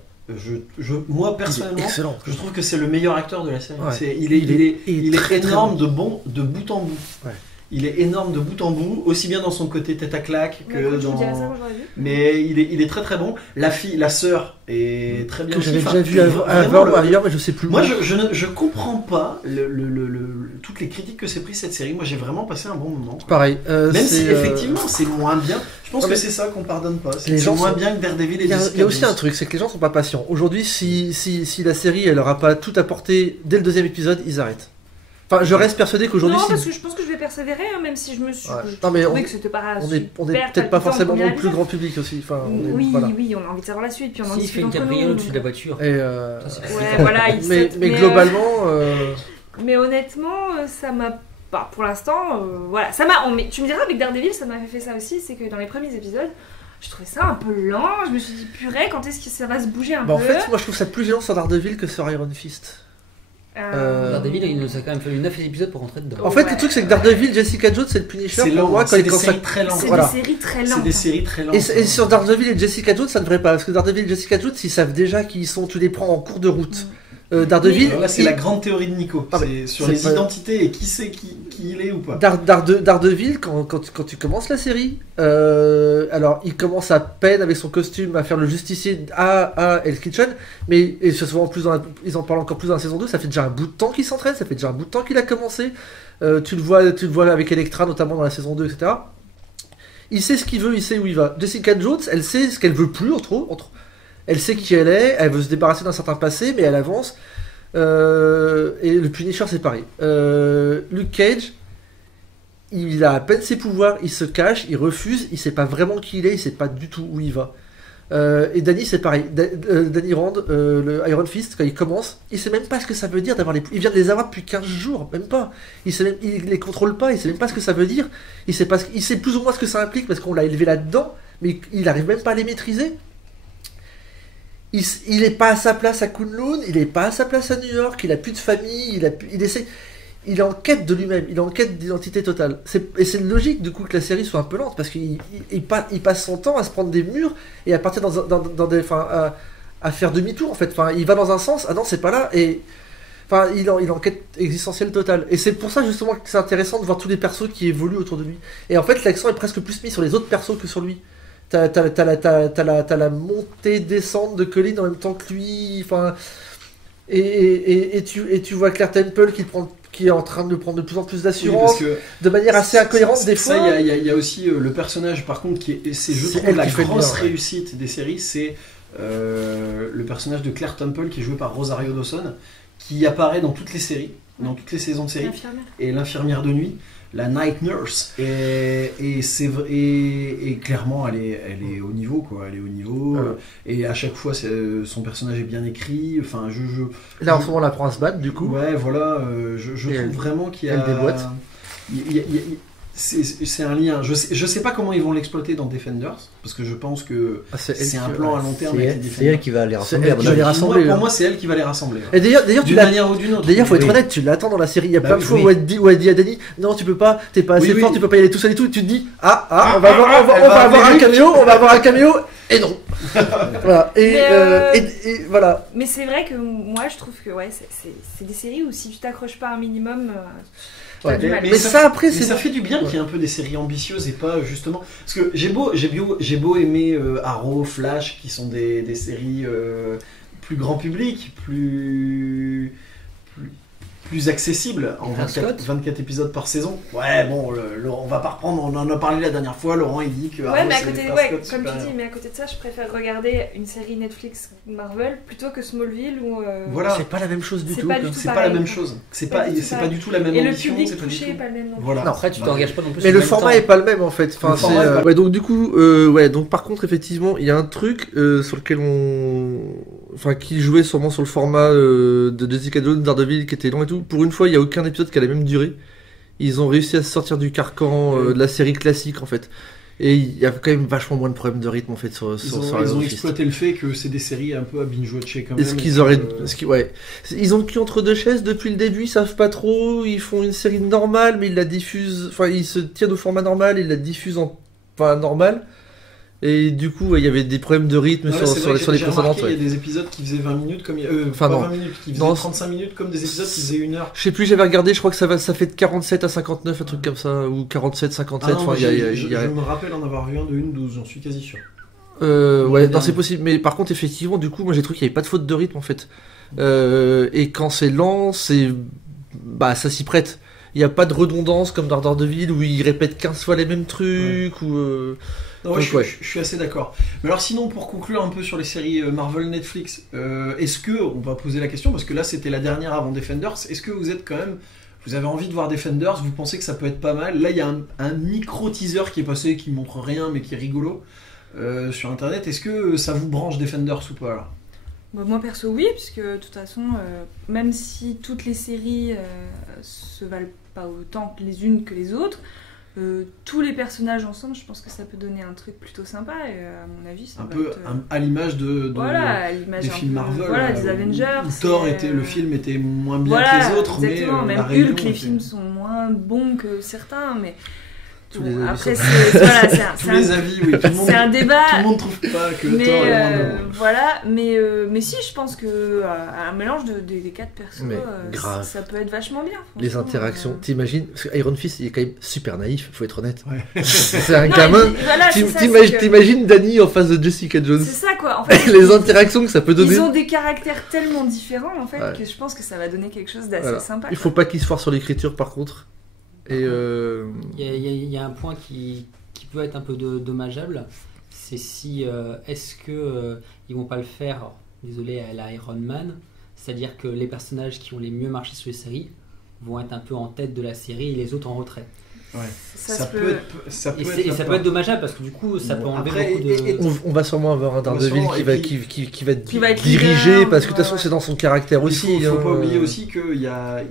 moi personnellement, Excellent. je trouve que c'est le meilleur acteur de la série. Ouais. Il est très, très énorme bon. de bout en bout. Ouais. Il est énorme de bout en bout, aussi bien dans son côté tête à claque que Tu me dirais ça, dans. moi, j'aurais vu. Mais il est très très bon. La sœur est très bien Que aussi. j'avais Enfin, déjà vu vraiment, avant, ailleurs, mais je sais plus. Moi, je comprends pas toutes les critiques que s'est pris cette série. Moi, j'ai vraiment passé un bon moment. Quoi. Pareil. Même si c'est, effectivement c'est moins bien. Je pense Non, que mais c'est ça qu'on pardonne pas. C'est les que c'est gens moins sont- bien que Daredevil et Il y a Jessica aussi Jones. un truc, c'est que les gens sont pas patients. Aujourd'hui, si la série elle aura pas tout apporté dès le deuxième épisode, ils arrêtent. Enfin, je reste persuadé qu'aujourd'hui, Non, si- parce que je pense que je vais persévérer, hein, même si je me suis. Ouais. je Non, mais trouvais on- que c'était pas. on est super peut-être pas palpitant forcément au non premier plus épisode. grand public aussi. Enfin, Oui, voilà. oui, on a envie de savoir la suite, puis on en S'il fait discute une entre cabriolet nous. au-dessus de la voiture. Et Ça, c'est Ouais, voilà, il mais saute, globalement, mais honnêtement, ça m'a pas. Pour l'instant, voilà. Ça m'a. Mais tu me diras, avec Daredevil, ça m'avait fait ça aussi, c'est que dans les premiers épisodes, je trouvais ça un peu lent. Je me suis dit, purée, quand est-ce que ça va se bouger un bah, en peu fait, moi je trouve ça plus gênant sur Daredevil que sur Iron Fist. Daredevil, il nous a quand même fallu 9 épisodes pour rentrer dedans. En fait, Ouais. le truc c'est que Daredevil, Jessica Jones, c'est le Punisher C'est pour lent. moi quand C'est il des quand ça- séries très lentes. C'est Voilà. des séries très lentes. C'est des séries très lentes. Et sur Daredevil et Jessica Jones, ça ne devrait pas, parce que Daredevil et Jessica Jones, ils savent déjà qu'ils sont, tu les prends en cours de route. Daredevil, Alors là, c'est il- la grande théorie de Nico. Ah, C'est sur c'est les pas- identités et qui sait qui il est ou pas. Daredevil, quand tu commences la série, alors il commence à peine avec son costume à faire le justicier à Hell's Kitchen, mais et se voit en plus ils en parlent encore plus dans la saison 2, ça fait déjà un bout de temps qu'il s'entraîne, ça fait déjà un bout de temps qu'il a commencé. Tu le vois avec Elektra notamment dans la saison 2, etc. Il sait ce qu'il veut, il sait où il va. Jessica Jones, elle sait ce qu'elle veut plus, entre elle sait qui elle est, elle veut se débarrasser d'un certain passé, mais elle avance. Et le Punisher, c'est pareil. Luke Cage, il a à peine ses pouvoirs, il se cache, il refuse, il sait pas vraiment qui il est, il sait pas du tout où il va. Et Danny, c'est pareil. Danny Rand, le Iron Fist, quand il commence, il sait même pas ce que ça veut dire d'avoir les. Il vient de les avoir depuis 15 jours, même pas. Il les contrôle pas, il sait même pas ce que ça veut dire. Il sait plus ou moins ce que ça implique parce qu'on l'a élevé là-dedans, mais il arrive même pas à les maîtriser. Il est pas à sa place à Kunlun, il est pas à sa place à New York, il a plus de famille, il est en quête de lui-même, il est en quête d'identité totale. Et c'est logique du coup que la série soit un peu lente parce qu'il passe son temps à se prendre des murs et à partir à faire demi-tour en fait. Enfin, il va dans un sens, ah non c'est pas là et enfin il est en quête existentielle totale. Et c'est pour ça justement que c'est intéressant de voir tous les persos qui évoluent autour de lui. Et en fait l'accent est presque plus mis sur les autres persos que sur lui. T'as la montée-descente de Colin en même temps que lui, enfin, et tu vois Claire Temple qui est en train de prendre de plus en plus Oui, d'assurance, parce que de manière assez incohérente des fois. Ça, il y a aussi le personnage, par contre, c'est je C'est trouve elle la qui fait le grosse bien, ouais. réussite des séries, c'est le personnage de Claire Temple qui est joué par Rosario Dawson, qui apparaît dans toutes les séries, dans toutes les saisons de séries, L'infirmière. et l'infirmière de nuit, la night nurse, et clairement elle est au niveau quoi, elle est au niveau, Ouais. et à chaque fois son personnage est bien écrit, enfin Là en ce moment on apprend à se battre du coup. ouais voilà, je Et trouve elle- vraiment qu'il y a elle déboîte. c'est un lien, je sais pas comment ils vont l'exploiter dans Defenders, parce que je pense que Ah, c'est elle c'est qui- un plan à long terme avec les C'est Defenders. elle qui va les C'est rassembler. elle à mon qui va avis. les rassembler. Pour hein. moi c'est elle qui va les rassembler, Et d'ailleurs tu d'une l'as. manière ou d'une autre. D'ailleurs, faut être Oui. honnête, tu l'attends dans la série. Il y a Bah plein de oui, fois oui. où elle dit à Danny, non, tu peux pas, t'es pas assez Oui, fort, oui. tu peux pas y aller tout seul et tout. Et tu te dis, on va elle avoir va un appeler caméo, et non. Voilà. Et voilà. Mais c'est vrai que moi je trouve que ouais, c'est des séries où si tu t'accroches pas un minimum, tu as Ouais. du mal. Mais ça après, Mais c'est ça fait du bien qu'il y ait un peu des séries ambitieuses et pas justement. Parce que j'ai beau aimer Arrow, Flash, qui sont des séries plus grand public, plus accessibles, en Scott. 24 épisodes par saison. Ouais, bon, Laurent, on va pas reprendre, on en a parlé la dernière fois. Laurent, il dit que. Ouais, Arrow, mais à c'est côté, Flash ouais, Scott comme tu supérieur. dis, mais à côté de ça, je préfère regarder une série Netflix Marvel plutôt que Smallville ou. Voilà. C'est pas la même chose du C'est tout. pas quoi. du tout C'est pas pareil, la même quoi. chose. C'est Pas pas, du tout c'est pas pareil. du tout la même Et le ambition. public c'est pas du touché tout- est pas le même non plus. Voilà. Non. Après, tu Bah, t'engages pas non plus. Mais sur le même format temps. est pas le même en fait. Enfin, Le format est pas- ouais, donc du coup, ouais, donc par contre, effectivement, il y a un truc sur lequel enfin, qui jouaient sûrement sur le format de Jessica Jones, Daredevil, qui était long et tout. Pour une fois, il y a aucun épisode qui a la même durée. Ils ont réussi à se sortir du carcan de la série classique en fait. Et il y a quand même vachement moins de problèmes de rythme en fait sur Ils ont Iron Fist. exploité le fait que c'est des séries un peu à binge-watcher quand même. Est-ce qu'ils auraient. Ouais. Ils ont le cul entre deux chaises depuis le début, ils savent pas trop. Ils font une série normale, mais ils la diffusent. Enfin, ils se tiennent au format normal, ils la diffusent en. Enfin, normal. Et du coup, il y avait des problèmes de rythme sur les précédentes. Il y a des épisodes qui faisaient 20 minutes, comme. Enfin, pas non. 20 minutes, qui faisaient Non, 35 minutes, comme des épisodes qui faisaient 1 heure. Je sais plus, j'avais regardé, je crois que ça fait de 47 à 59, un truc comme ça, ou 47, 57. Ah non, Enfin, je me rappelle en avoir vu un de 1/12, j'en suis quasi sûr. Ouais, non, c'est possible. Mais par contre, effectivement, du coup, moi j'ai trouvé qu'il n'y avait pas de faute de rythme en fait. Et quand c'est lent, bah, ça s'y prête. Il n'y a pas de redondance comme dans Daredevil où ils répètent 15 fois les mêmes trucs. Ou, non, ouais, je suis assez d'accord. Mais alors sinon, pour conclure un peu sur les séries Marvel Netflix, est-ce que, on va poser la question, parce que là c'était la dernière avant Defenders, est-ce que vous êtes quand même, vous avez envie de voir Defenders, vous pensez que ça peut être pas mal? Là il y a un micro-teaser qui est passé, qui montre rien mais qui est rigolo sur internet. Est-ce que ça vous branche Defenders ou pas alors? Bah, moi perso oui, puisque de toute façon, même si toutes les séries se valent pas autant les unes que les autres, tous les personnages ensemble, je pense que ça peut donner un truc plutôt sympa et à mon avis ça un va peu être, à l'image voilà, à l'image des un films peu, Marvel, voilà, des Avengers. Où Thor le film était moins bien voilà, que les autres, exactement. mais même la réunion Hulk, les était- films sont moins bons que certains, mais Tous bon, les avis après sont- voilà, tous les avis, oui, tout le monde, c'est un débat. tout le monde trouve pas que Mais Thor est moins bon. voilà, mais si, je pense que un mélange des 4 persos, Mais grave. ça peut être vachement bien. les franchement, interactions, t'imagines? Parce que Iron Fist, il est quand même super naïf, faut être honnête. Ouais. C'est un Non, gamin. et puis, voilà, c'est ça, c'est que- T'imagines Danny en face de Jessica Jones? C'est ça quoi. En fait, Les interactions que ça peut donner. ils ont des caractères tellement différents en fait Ouais. que je pense que ça va donner quelque chose d'assez Voilà. sympa. Il faut pas qu'il se foire sur l'écriture par contre. Et Il y a un point qui peut être un peu dommageable, c'est si est-ce que ils vont pas le faire, alors, désolé à la Iron Man, c'est-à-dire que les personnages qui ont les mieux marché sur les séries vont être un peu en tête de la série et les autres en retrait. Ouais. Ça Ça se peut peut- être, ça peut Et, être ça sympa. peut être dommageable parce que du coup ça peut Bon, enlever après, beaucoup de... et- on va sûrement avoir un Daredevil sûrement, qui et va, puis- qui va être qui va être dirigé, leader, parce que de toute ouais. façon c'est dans son caractère aussi. Il faut pas hein. oublier aussi qu'il y a,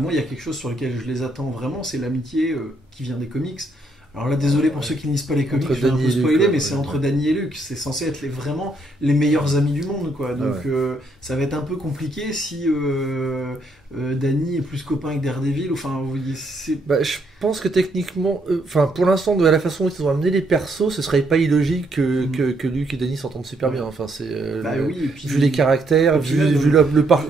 moi, il y a quelque chose sur lequel je les attends vraiment, c'est l'amitié qui vient des comics. Alors là, désolé pour ceux qui ne lisent pas les comics, Entre je vais un Danny peu et Luke, spoiler, ouais, mais c'est ouais. entre Danny et Luke. C'est censé être vraiment les meilleurs amis du monde, quoi. Donc ouais. ça va être un peu compliqué si Danny est plus copain avec Daredevil. Enfin, vous voyez, c'est Bah, je pense que techniquement, enfin pour l'instant, de la façon dont ils ont amené les persos, ce serait pas illogique que Luke et Danny s'entendent super bien. Enfin, c'est oui. Et puis, vu les caractères, et puis vu, même, vu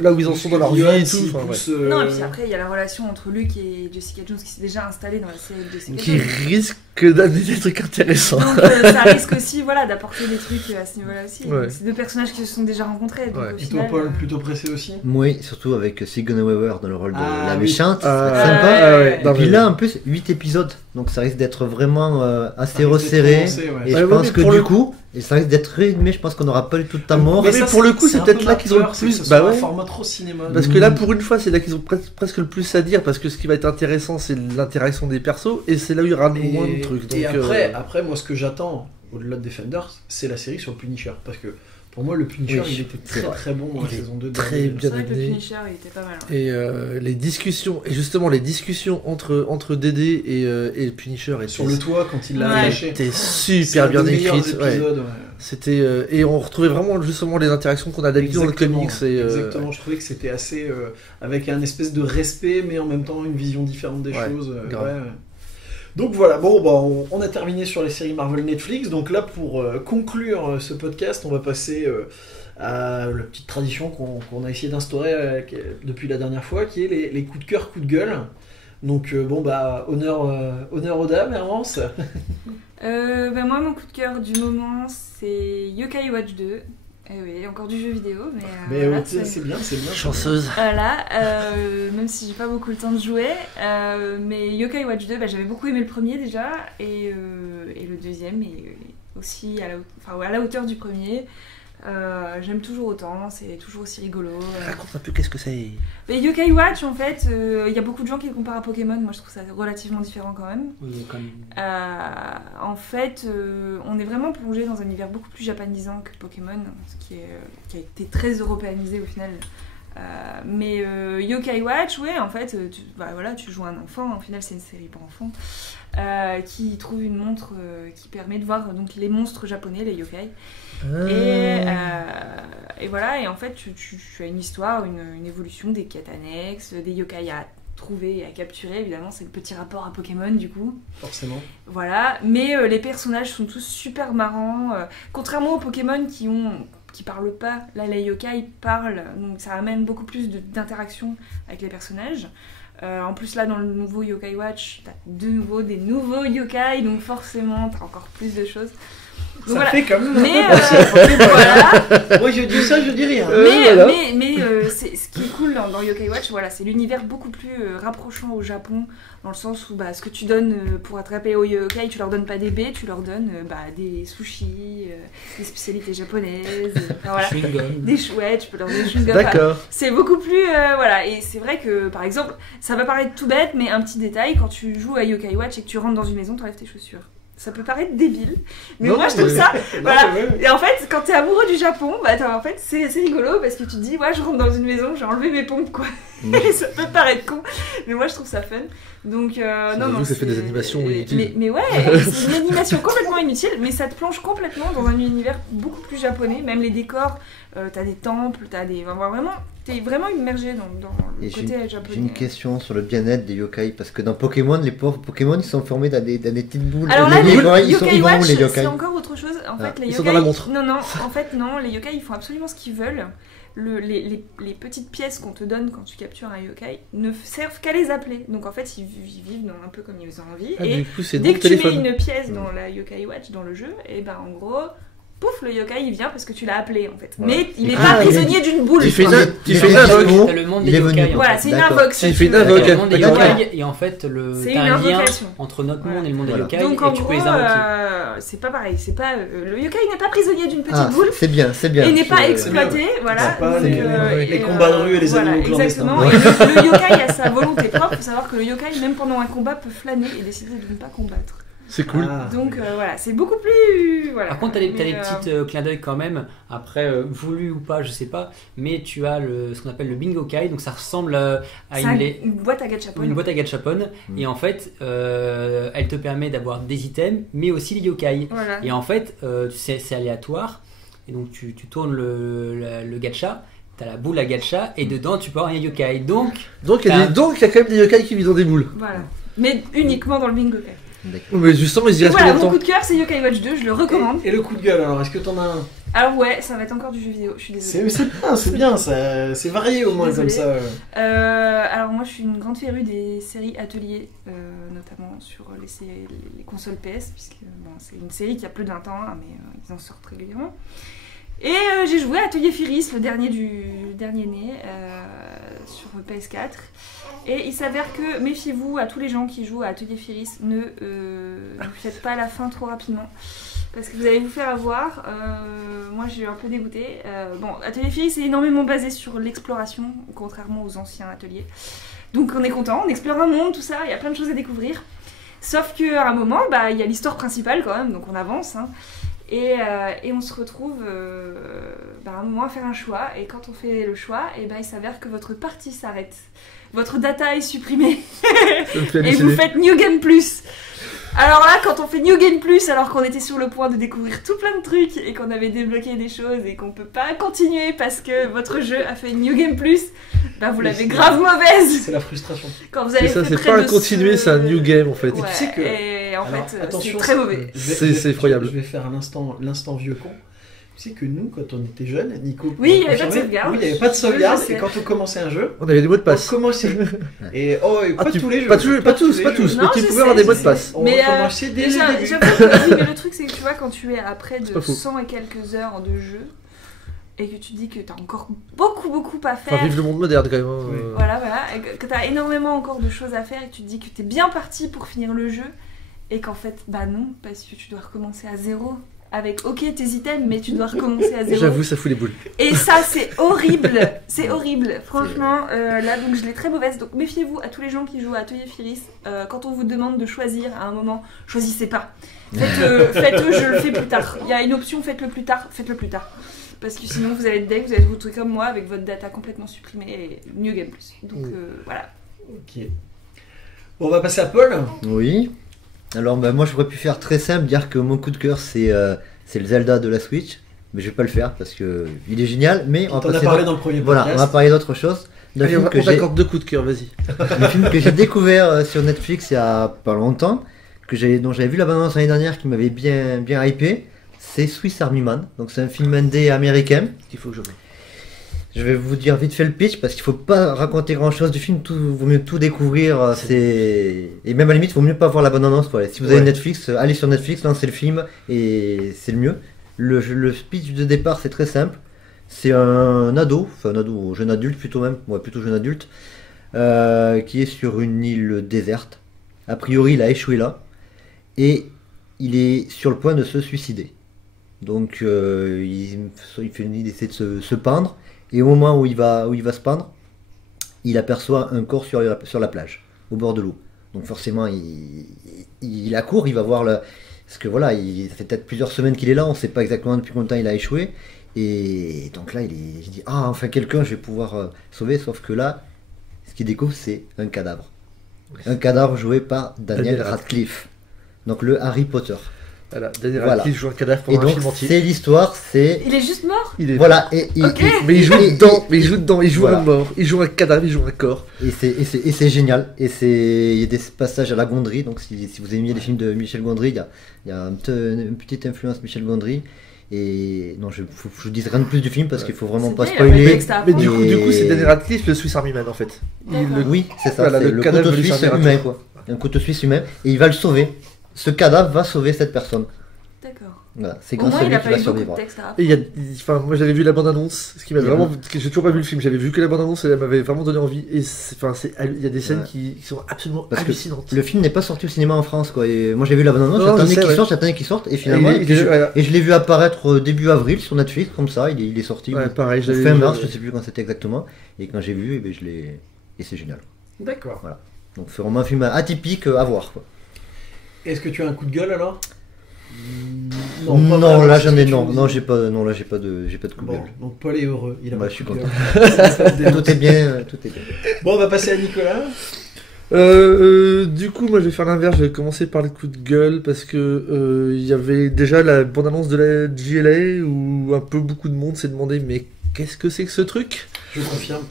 là où ils en sont dans leur vie et tout. Enfin, ouais. Non, et puis après, il y a la relation entre Luke et Jessica Jones qui s'est déjà installée dans la série de Jessica Qui Jones. risque d'amener des trucs intéressants. Donc ça risque aussi d'apporter des trucs à ce niveau-là aussi. Ouais. C'est deux personnages qui se sont déjà rencontrés. Donc Ouais. au Et toi, final, Paul, plutôt pressé aussi? Oui, surtout avec Sigourney Weaver dans le rôle de Ah, la oui. méchante. Ah, c'est sympa. ah ouais. Non, Et puis mais- là, en plus, 8 épisodes. Donc ça risque d'être vraiment assez Ça risque d'être resserré. commencé, ouais. Et Ouais, je ouais, pense mais que pour du le- coup, et ça risque d'être rythmé. Je pense qu'on n'aura pas du tout de temps mort. Mais ça, pour le coup, c'est un peut-être peu là ma qu'ils ont le peur, c'est plus- que ce bah soit un ouais. format trop cinéma. Parce que là, pour une fois, c'est là qu'ils ont presque le plus à dire, parce que ce qui va être intéressant, c'est l'interaction des persos, et c'est là où il y aura le moins de trucs. Donc, et après, moi, ce que j'attends, au-delà de Defenders, c'est la série sur le Punisher. Parce que pour moi, le Punisher, Oui, il était c'est très vrai. très bon dans la Il est saison 2 de très Daredevil. bien c'est vrai que le amené. Punisher, il était pas mal. hein. Et les discussions, et justement les discussions entre Dédé et le Punisher étaient, Sur le toit, quand il l'a Ouais. lâché. étaient C'est super un bien des meilleurs écrites. Ouais. épisodes, ouais. C'était et on retrouvait vraiment justement les interactions qu'on a d'habitude dans le Exactement, comics. Et, exactement, je trouvais que c'était assez avec un espèce de respect, mais en même temps une vision différente des Ouais, choses. grave. Ouais. Donc voilà, bon, bah, on a terminé sur les séries Marvel Netflix. Donc là, pour conclure ce podcast, on va passer à la petite tradition qu'on a essayé d'instaurer depuis la dernière fois, qui est les coups de cœur, coups de gueule. Donc bon, bah, honneur aux dames, Hermance. Moi, mon coup de cœur du moment, c'est Yokai Watch 2. Eh oui, encore du jeu vidéo, mais voilà, c'est bien, c'est bien. chanceuse. Voilà, même si j'ai pas beaucoup le temps de jouer, mais Yokai Watch 2, j'avais beaucoup aimé le premier déjà, et le deuxième est aussi à la hauteur du premier. J'aime toujours autant, c'est toujours aussi rigolo. Raconte un peu qu'est-ce que c'est. Mais Yokai Watch, en fait, il y a beaucoup de gens qui le comparent à Pokémon. Moi, je trouve ça relativement différent quand même. Oui, quand même. En fait, on est vraiment plongé dans un univers beaucoup plus japonisant que Pokémon, qui a été très européanisé au final. Mais Yokai Watch, ouais, en fait, tu joues un enfant. Au final, c'est une série pour enfants qui trouve une montre qui permet de voir donc les monstres japonais, les yokai. Et voilà, et en fait, tu as une histoire, une évolution des quêtes annexes, des yokai à trouver et à capturer. Évidemment, c'est le petit rapport à Pokémon du coup. Forcément. Voilà, mais les personnages sont tous super marrants. Contrairement aux Pokémon qui parlent pas, là les yokai parlent, donc ça amène beaucoup plus d'interaction avec les personnages. En plus là dans le nouveau Yokai Watch, t'as des nouveaux yokai, donc forcément t'as encore plus de choses. Donc, Ça voilà. fait comme Mais voilà. Moi je dis ça, je dis rien. Mais ce qui est cool dans Yokai Watch, voilà, c'est l'univers beaucoup plus rapprochant au Japon, dans le sens où ce que tu donnes pour attraper aux yokai, tu leur donnes pas des baies, tu leur donnes des sushis, des spécialités japonaises, voilà. Des chouettes, tu peux leur donner des chewing-gum. D'accord. C'est beaucoup plus voilà, et c'est vrai que par exemple, ça va paraître tout bête, mais un petit détail, quand tu joues à Yokai Watch et que tu rentres dans une maison, t'enlèves tes chaussures. Ça peut paraître débile, mais moi je trouve ça. Voilà. Et en fait, quand t'es amoureux du Japon, en fait, c'est rigolo parce que tu te dis, ouais, je rentre dans une maison, j'ai enlevé mes pompes, quoi. Ça peut paraître con, mais moi je trouve ça fun. Donc, non, ça fait des animations inutiles. Mais ouais, c'est une animation complètement inutile, mais ça te plonge complètement dans un univers beaucoup plus japonais. Même les décors, t'as des temples, t'es vraiment immergé dans le côté japonais. J'ai une question sur le bien-être des yokai, parce que dans Pokémon, les pauvres Pokémon, ils sont formés dans des petites boules. Alors là, ils vont Yokai où, Watch, les yokai? c'est encore autre chose. En fait, les ils yokai, sont dans la montre. Non, en fait, non, les yokai, ils font absolument ce qu'ils veulent. Les petites pièces qu'on te donne quand tu captures un yokai ne servent qu'à les appeler. Donc en fait, ils vivent un peu comme ils ont envie. Et du coup, c'est dès donc que téléphone. tu mets une pièce dans la Yokai Watch, dans le jeu, et en gros, pouf, le yokai il vient parce que tu l'as appelé en fait. Voilà. Mais il n'est pas prisonnier d'une boule. Tu fais quoi. une invoque. T'as le monde des Il est venu. yokai. Voilà, c'est une D'accord. invoque. Tu fais une T'as invoque. le monde des D'accord. yokai et en fait, C'est t'as une un lien invocation. entre notre monde Voilà. et le monde des Voilà. yokai Donc en et tu gros, peux les invoquer. c'est pas pareil. C'est pas le yokai n'est pas prisonnier d'une petite Ah, boule. c'est bien. Et n'est pas Je- exploité, voilà. C'est pas Donc, les combats de rue et les animaux clandestins. exactement. Et le yokai a sa volonté propre. Il faut savoir que le yokai, même pendant un combat, peut flâner et décider de ne pas combattre. C'est cool. Ah. Donc voilà, c'est beaucoup plus. Voilà. Par contre, t'as des Mais, petites clins d'œil quand même, après, voulu ou pas, je sais pas, mais tu as ce qu'on appelle le Bingokai, donc ça ressemble à c'est une boîte à gachapon. une boîte à gachapon, et en fait, elle te permet d'avoir des items, mais aussi les yokai. Voilà. Et en fait, c'est aléatoire, et donc tu tournes le gacha, t'as la boule à gacha, et dedans tu peux avoir un yokai. Donc Donc il y a quand même des yokai qui vivent dans des boules. Voilà. Mais uniquement dans le bingo. Mais justement, ils y Et restent voilà, combien de mon coup temps de cœur, c'est Yokai Watch 2, je le recommande. Et le coup de gueule alors, est-ce que t'en as un? Alors ouais, ça va être encore du jeu vidéo, je suis désolée. C'est bien, c'est varié au moins Désolée. comme ça. Alors moi je suis une grande férue des séries Atelier, notamment sur les consoles PS, puisque c'est une série qui a plus de 20 ans, hein, mais ils en sortent régulièrement. Et j'ai joué à Atelier Firis, le dernier né, sur PS4. Et il s'avère que, méfiez-vous à tous les gens qui jouent à Atelier Firis, ne faites pas la fin trop rapidement. Parce que vous allez vous faire avoir. Moi j'ai eu un peu dégoûté. Atelier Firis est énormément basé sur l'exploration, contrairement aux anciens ateliers. Donc on est content, on explore un monde, tout ça, il y a plein de choses à découvrir. Sauf qu'à un moment, il y a l'histoire principale quand même, donc on avance. Hein. Et on se retrouve à un moment à faire un choix, et quand on fait le choix, il s'avère que votre partie s'arrête. Votre data est supprimée et vous faites New Game Plus. Alors là, quand on fait New Game Plus, alors qu'on était sur le point de découvrir tout plein de trucs et qu'on avait débloqué des choses et qu'on peut pas continuer parce que votre jeu a fait New Game Plus, vous l'avez grave mauvaise. C'est la frustration. Quand vous avez C'est ça, fait c'est près pas un de continuer, c'est un new game en fait. Ouais, tu sais que- et en Alors, fait, attention, c'est très mauvais. C'est effroyable. Je vais faire l'instant vieux con. Tu sais que nous, quand on était jeunes, Nico. Oui, il y avait confirmer, pas de sauvegarde. Oui, il n'y avait pas de sauvegarde. Oui, je Et sais. quand on commençait un jeu, On avait des mots de on passe. commençait. Et pas tous les jeux. Pas tous, mais Non, tu je pouvais avoir sais, des mots de je passe. On Mais, recommençait dès Déjà, le début. j'avoue que oui, mais le truc c'est que tu vois, quand tu es à près C'est de pas faux. 100 et quelques heures de jeu et que tu dis que t'as encore beaucoup à faire, Enfin, vive le monde moderne quand même. Oui. voilà, et que t'as énormément encore de choses à faire et que tu te dis que t'es bien parti pour finir le jeu et qu'en fait, non, parce que tu dois recommencer à zéro avec ok tes items, mais tu dois recommencer à zéro. J'avoue, ça fout les boules. Et ça, c'est horrible. C'est horrible. Franchement, là, donc je l'ai très mauvaise. Donc méfiez-vous à tous les gens qui jouent à Atelier Firis. Quand on vous demande de choisir à un moment, choisissez pas. Faites-le, je le fais plus tard. Il y a une option, faites-le plus tard. Parce que sinon, vous allez être deck, vous allez vous retrouver comme moi avec votre data complètement supprimée et New Game Plus. Donc voilà. Ok. Bon, on va passer à Paul. Oui. Alors moi j'aurais pu faire très simple, dire que mon coup de cœur c'est le Zelda de la Switch, mais je vais pas le faire parce que il est génial. Mais On en a parlé dans le premier podcast. Voilà, on va parler d'autre chose. Allez, on t'accorde 2 coups de cœur, vas-y. Un film que j'ai découvert sur Netflix il y a pas longtemps, dont j'avais vu la bande-annonce l'année dernière, qui m'avait bien hypé. C'est Swiss Army Man. Donc c'est un film indé américain. Il faut que je vois. Je vais vous dire vite fait le pitch parce qu'il faut pas raconter grand chose du film, vaut mieux tout découvrir. Et même à la limite, vaut mieux pas voir la bande-annonce. Voilà. Si vous avez Netflix, allez sur Netflix, lancez le film et c'est le mieux. Le pitch de départ, c'est très simple. C'est un ado, jeune adulte plutôt même, plutôt jeune adulte, qui est sur une île déserte. A priori, il a échoué là et il est sur le point de se suicider. Donc, il essaie de se pendre. Et au moment où il va se pendre, il aperçoit un corps sur la plage, au bord de l'eau. Donc forcément, il accourt, il va voir parce que voilà, ça fait peut-être plusieurs semaines qu'il est là, on ne sait pas exactement depuis combien de temps il a échoué. Et donc là, il dit ah, enfin quelqu'un, je vais pouvoir sauver. Sauf que là, ce qu'il découvre, c'est un cadavre. Un cadavre joué par Daniel Radcliffe. Donc le Harry Potter. Voilà, Daniel Radcliffe joue un cadavre Et pendant un donc film entier. c'est l'histoire, Il est juste mort. Voilà, Mais il joue dedans, il joue un mort, il joue un cadavre, il joue un corps. Et c'est génial. Et il y a des passages à la Gondry. Donc si vous aimez les films de Michel Gondry, il y a une petite influence Michel Gondry. Et non, je vous dis rien de plus du film parce qu'il faut vraiment pas spoiler. Mais du coup, c'est Daniel Radcliffe, le Swiss Army Man en fait. Oui, c'est ça. Voilà, c'est le couteau suisse humain, quoi. Un couteau suisse humain. Et il va le sauver. Ce cadavre va sauver cette personne. D'accord. Voilà, c'est Au grâce moins, à il lui a qu'il pas va eu beaucoup de survivre. texte à Et moi j'avais vu la bande-annonce, ce qui m'a vraiment. J'ai toujours pas vu le film, j'avais vu que la bande-annonce et elle m'avait vraiment donné envie. Et il y a des scènes qui sont absolument hallucinantes. Le film n'est pas sorti au cinéma en France, quoi. Et moi j'ai vu la bande-annonce, j'attendais qu'il sorte, et finalement. Et je l'ai vu apparaître début avril sur Netflix, comme ça, il est sorti. Ouais, pareil, fin mars, je sais plus quand c'était exactement. Et quand j'ai vu, et c'est génial. D'accord. Voilà. Donc c'est vraiment un film atypique à voir, quoi. Est-ce que tu as un coup de gueule alors? Non, là jamais, non, j'ai pas de coup de gueule. Donc Paul est heureux, il a pas je suis de coup de content. gueule. Tout est bien. Bon, on va passer à Nicolas. Du coup, moi je vais faire l'inverse, je vais commencer par le coup de gueule parce que il y avait déjà la bande-annonce de la GLA où beaucoup de monde s'est demandé mais qu'est-ce que c'est que ce truc? Je confirme.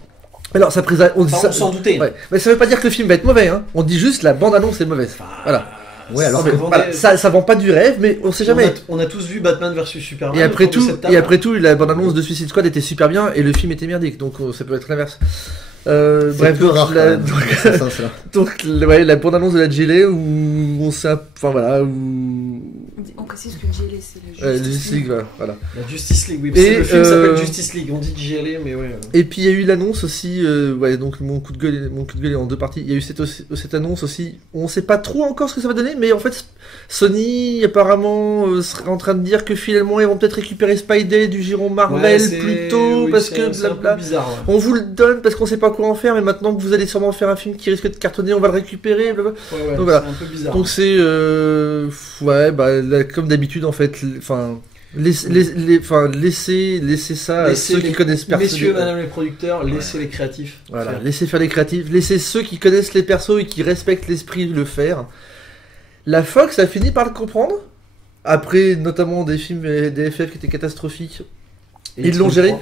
Alors ça présente, on s'en doutait. Ouais. Mais ça veut pas dire que le film va être mauvais, hein. On dit juste la bande-annonce est mauvaise. Voilà. Ouais, alors ça vend pas du rêve, mais on sait jamais. On a tous vu Batman vs Superman. Et après tout, la bande-annonce de Suicide Squad était super bien et le film était merdique, donc ça peut être l'inverse. Bref, la bande-annonce de la GLA où on sait, enfin voilà, où on précise que GLA c'est la Justice League, voilà. La Justice League, oui. Parce que le film s'appelle Justice League. On dit GLA, mais ouais. Et puis il y a eu l'annonce aussi, donc mon coup de gueule est en deux parties. Il y a eu cette annonce aussi. On sait pas trop encore ce que ça va donner, mais en fait Sony apparemment serait en train de dire que finalement ils vont peut-être récupérer Spidey du giron Marvel plus tôt parce que blabla. Bizarre, ouais. On vous le donne parce qu'on sait pas quoi en faire, mais maintenant que vous allez sûrement faire un film qui risque de cartonner, on va le récupérer. Ouais, donc voilà. C'est un peu bizarre. Donc c'est comme d'habitude en fait, laissez ça à ceux qui connaissent personne. Messieurs, madame les producteurs, laissez les créatifs. Voilà, laissez faire les créatifs, laissez ceux qui connaissent les persos et qui respectent l'esprit le faire. La Fox a fini par le comprendre. Après notamment des films des FF qui étaient catastrophiques, ils l'ont géré.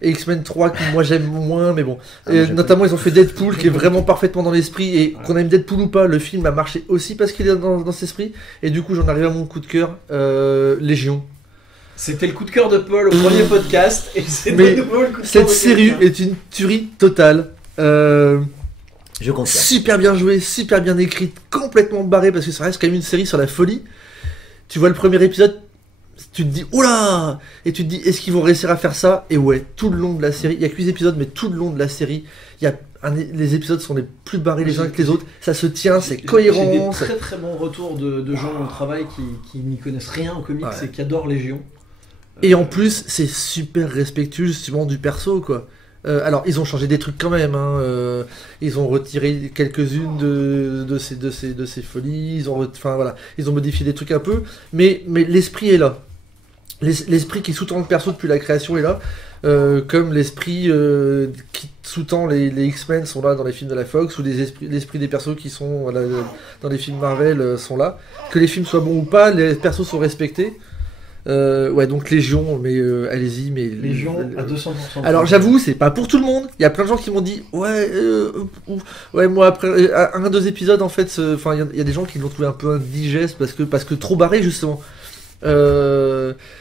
Et X-Men 3 que moi j'aime moins, mais bon. Notamment ils ont fait Deadpool qui est vraiment parfaitement dans l'esprit, et qu'on aime Deadpool ou pas, le film a marché aussi parce qu'il est dans cet esprit. Et du coup j'en arrive à mon coup de cœur, Légion. C'était le coup de cœur de Paul au premier podcast, et c'est mais de nouveau le coup de cette série est une tuerie totale. Je confirme. Super bien jouée, super bien écrite, complètement barrée parce que ça reste quand même une série sur la folie. Tu vois le premier épisode, tu te dis oula, et tu te dis est-ce qu'ils vont réussir à faire ça? Et ouais, tout le long de la série, il y a que 8 épisodes, mais tout le long de la série, il y a les épisodes sont les plus barrés les uns que les autres. Ça se tient, c'est cohérent. J'ai des très très bons retours de gens au travail qui n'y connaissent rien en comics et qui adorent Légion. Et en plus, c'est super respectueux justement du perso, quoi. Alors, ils ont changé des trucs quand même. Ils ont retiré quelques-unes de ces folies. Ils ont modifié des trucs un peu. Mais l'esprit est là. L'esprit qui sous-tend le perso depuis la création est là. Comme l'esprit qui sous-tend les X-Men sont là dans les films de la Fox, ou l'esprit des persos qui sont dans les films Marvel sont là. Que les films soient bons ou pas, les persos sont respectés. Donc Légion, mais allez-y, mais Légion à 200%. Alors j'avoue, c'est pas pour tout le monde. Il y a plein de gens qui m'ont dit moi après 1-2 épisodes en fait, il y a des gens qui l'ont trouvé un peu indigeste parce que trop barré justement.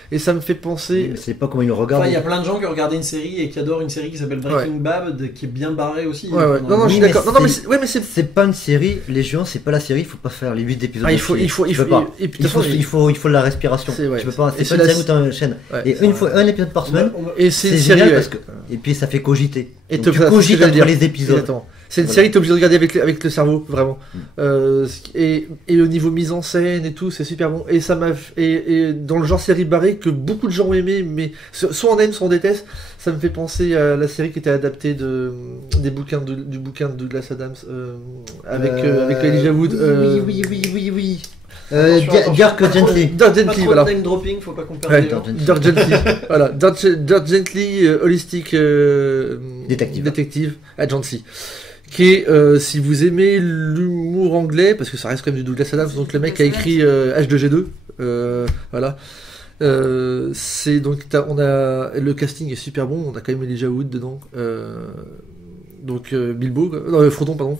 Et ça me fait penser. C'est pas comment ils le regardent. Il y a plein de gens qui ont regardé une série et qui adorent une série qui s'appelle Breaking Bad, qui est bien barrée aussi. Non, je suis d'accord. C'est pas une série. Légion, c'est pas la série. Il faut pas faire les 8 épisodes. Il faut la respiration. Tu peux pas. C'est pas une série où t'enchaînes. Et un épisode par semaine. Et c'est génial parce que. Et puis ça fait cogiter. Et tu cogites entre les épisodes. C'est une série que t'es obligé de regarder avec le cerveau, vraiment. Et au niveau mise en scène et tout, c'est super bon. Et dans le genre série barrée que beaucoup de gens ont aimé, mais soit on aime, soit on déteste, ça me fait penser à la série qui était adaptée du bouquin de Douglas Adams avec Elijah Wood. Oui. Dirk Gently. Voilà. Name dropping, faut pas qu'on perde. Dirk Gently. Voilà, Dirk Gently, Holistic Detective Agency. Qui est, si vous aimez l'humour anglais, parce que ça reste quand même du Douglas Adams, donc le mec a écrit H2G2, voilà. C'est donc le casting est super bon, on a quand même Elijah Wood dedans. Donc Bilbo, Frodon pardon,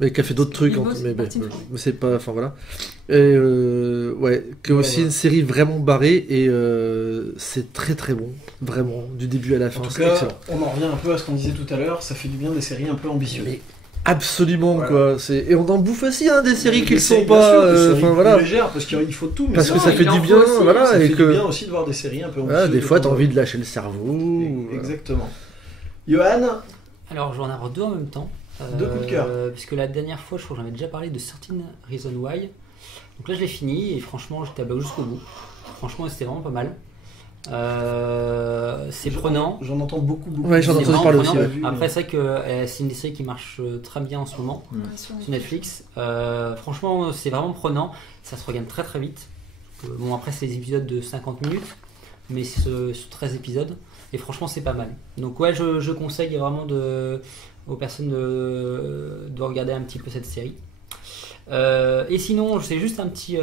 mais qui a fait d'autres trucs, mais c'est pas, enfin voilà. Et qui est aussi une série vraiment barrée et c'est très très bon, vraiment du début à la fin. En tout cas, excellent. On en revient un peu à ce qu'on disait tout à l'heure, ça fait du bien des séries un peu ambitieuses. Mais absolument quoi, et on en bouffe aussi des séries qui ne sont pas, voilà, légères parce qu'il faut tout, mais parce que ça fait du bien, voilà, ça et fait que du bien aussi de voir des séries un peu ambitieuses. Des fois t'as envie de lâcher le cerveau. Exactement. Johan. Alors, je vais en avoir 2 en même temps. 2 coups de cœur. Puisque la dernière fois, je crois que j'en avais déjà parlé de Certain Reason Why. Donc là, je l'ai fini et franchement, j'étais à bloc jusqu'au bout. Franchement, c'était vraiment pas mal. C'est prenant. J'en entends beaucoup. Ouais, j'en entends parler aussi. Après, c'est vrai que c'est une des séries qui marche très bien en ce moment sur Netflix. Franchement, c'est vraiment prenant. Ça se regarde très très vite. Bon, après, c'est des épisodes de 50 minutes, mais sur 13 épisodes. Et franchement, c'est pas mal. Donc ouais, je conseille vraiment aux personnes de regarder un petit peu cette série. Et sinon, c'est juste un petit